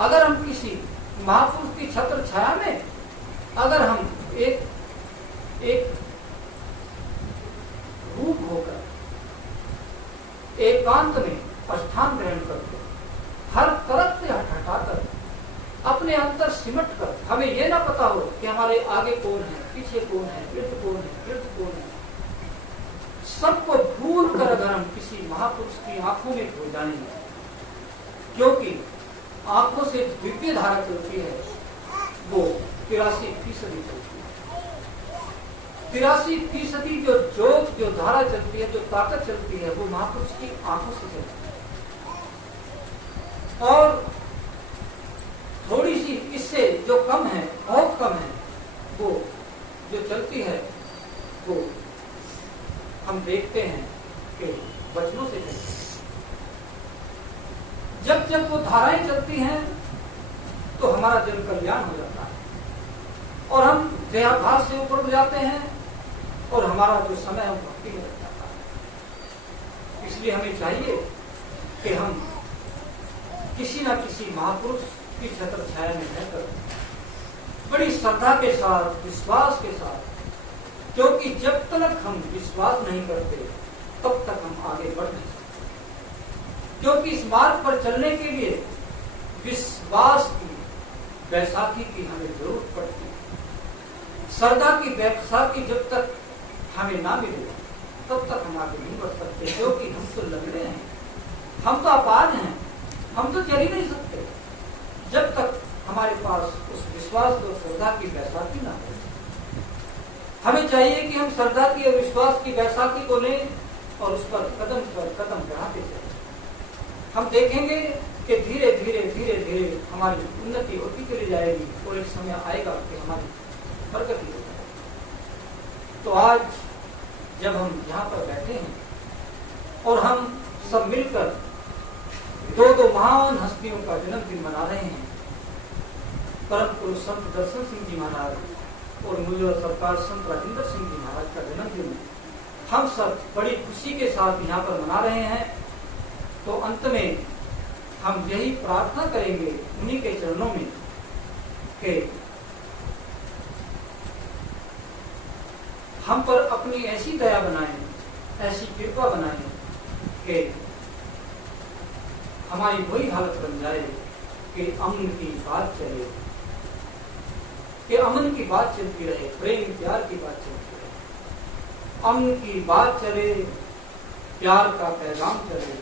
अगर हम किसी महापुरुष की छत्र छाया में अगर हम एक रूप होकर एकांत में स्थान ग्रहण करते, हर तरफ से हटाकर अपने अंतर सिमट कर, हमें यह ना पता हो कि हमारे आगे कौन है, पीछे कौन है, इर्द कौन है, गिर्द कौन है, सबको भूल कर अगर हम किसी महापुरुष की आंखों में खो जाएंगे, क्योंकि आंखों से दिव्य धारा चलती है, वो 83% चलती है। 83% जो धारा चलती है, जो ताकत चलती है, वो महापुरुष की आंखों से चलती है। और थोड़ी सी इससे जो कम है, बहुत कम है, वो जो चलती है वो हम देखते हैं कि वचनों से चलती है। जब जब वो धाराएं चलती हैं तो हमारा जन कल्याण हो जाता है और हम देहाभास से ऊपर उठ जाते हैं और हमारा जो समय है भक्ति में लग जाता है। इसलिए हमें चाहिए कि हम किसी न किसी महापुरुष की छत्र छाया में रहकर बड़ी श्रद्धा के साथ, विश्वास के साथ, क्योंकि जब तक हम विश्वास नहीं करते तब तक हम आगे बढ़ नहीं सकते। क्योंकि इस मार्ग पर चलने के लिए विश्वास की बैसाखी की हमें जरूरत पड़ती है। श्रद्धा की बैसाखी जब तक हमें ना मिले तब तक हम आगे नहीं बढ़ सकते, क्योंकि हम तो लंगड़े हैं, हम तो अपाज हैं, हम तो चल ही नहीं सकते जब तक हमारे पास उस विश्वास और श्रद्धा की बैसाखी ना हो। हमें चाहिए कि हम श्रद्धा की और विश्वास की बैसाखी को लें और उस पर कदम बढ़ाते चलें। हम देखेंगे कि धीरे धीरे धीरे धीरे हमारी उन्नति होती चली जाएगी और एक समय आएगा कि हमारी प्रगति हो जाएगी। तो आज जब हम यहाँ पर बैठे हैं और हम सब मिलकर दो महान हस्तियों का जन्मदिन मना रहे हैं, परम पुरुष संत दर्शन सिंह जी महाराज और मुझे और सरकार संत राजेंद्र सिंह जी महाराज का जन्मदिन हम सब बड़ी खुशी के साथ यहाँ पर मना रहे हैं। तो अंत में हम यही प्रार्थना करेंगे उन्हीं के चरणों में कि हम पर अपनी ऐसी दया बनाएं, ऐसी कृपा बनाएं कि हमारी वही हालत बन जाए कि अमन की बात चले, कि अमन की बात चलती रहे, प्रेम प्यार की बात चलती रहे, अमन की बात चले, प्यार का पैगाम चले,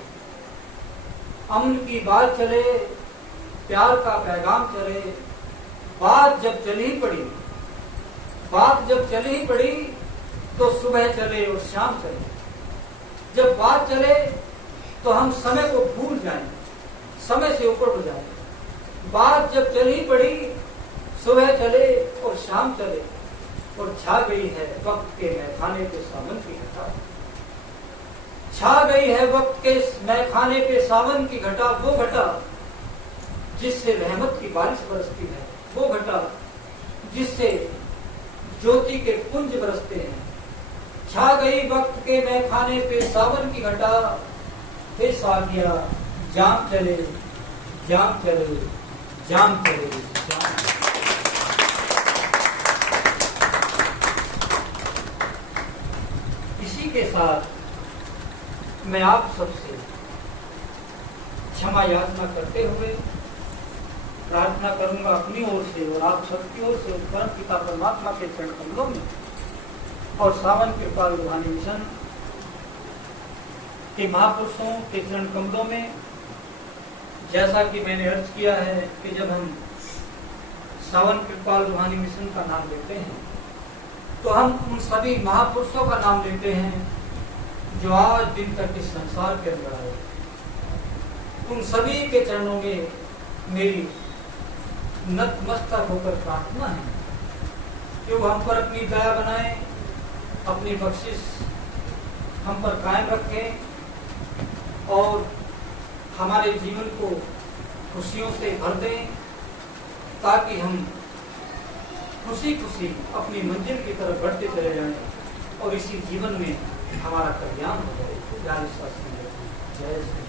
अमन की बात चले, प्यार का पैगाम चले। बात जब चल ही पड़ी, बात जब चल ही पड़ी तो सुबह चले और शाम चले। जब बात चले तो हम समय को भूल जाएं, समय से ऊपर हो जाएं। बात जब चल ही पड़ी, सुबह चले और शाम चले, और छा गई है वक्त के मैखाने पे सावन की घटा। छा गई है वक्त के मैखाने पे सावन की घटा, वो घटा जिससे रहमत की बारिश बरसती है, वो घटा जिससे ज्योति के पुंज बरसते हैं। छा गई वक्त के मैखाने पे सावन की घटा, फिर सा गया जाम चले, जाम चले, जाम चले, जाम चले। इसी के साथ मैं आप सबसे क्षमा याचना करते हुए प्रार्थना करूंगा अपनी ओर से और आप सबकी ओर से परम पिता परमात्मा के चरण कमलों में और सावन कृपाल रूहानी मिशन के महापुरुषों के चरण कमलों में। जैसा कि मैंने अर्ज किया है कि जब हम सावन कृपाल रूहानी मिशन का नाम लेते हैं तो हम उन सभी महापुरुषों का नाम लेते हैं जो आज दिन तक इस संसार के अंदर आए। उन सभी के चरणों में मेरी नतमस्तक होकर प्रार्थना है कि वो हम पर अपनी दया बनाए, अपनी बख्शिश हम पर कायम रखें और हमारे जीवन को खुशियों से भर दें, ताकि हम खुशी खुशी अपनी मंजिल की तरफ बढ़ते चले जाएं और इसी जीवन में हमारा कल्याण हो जाए। जय श्री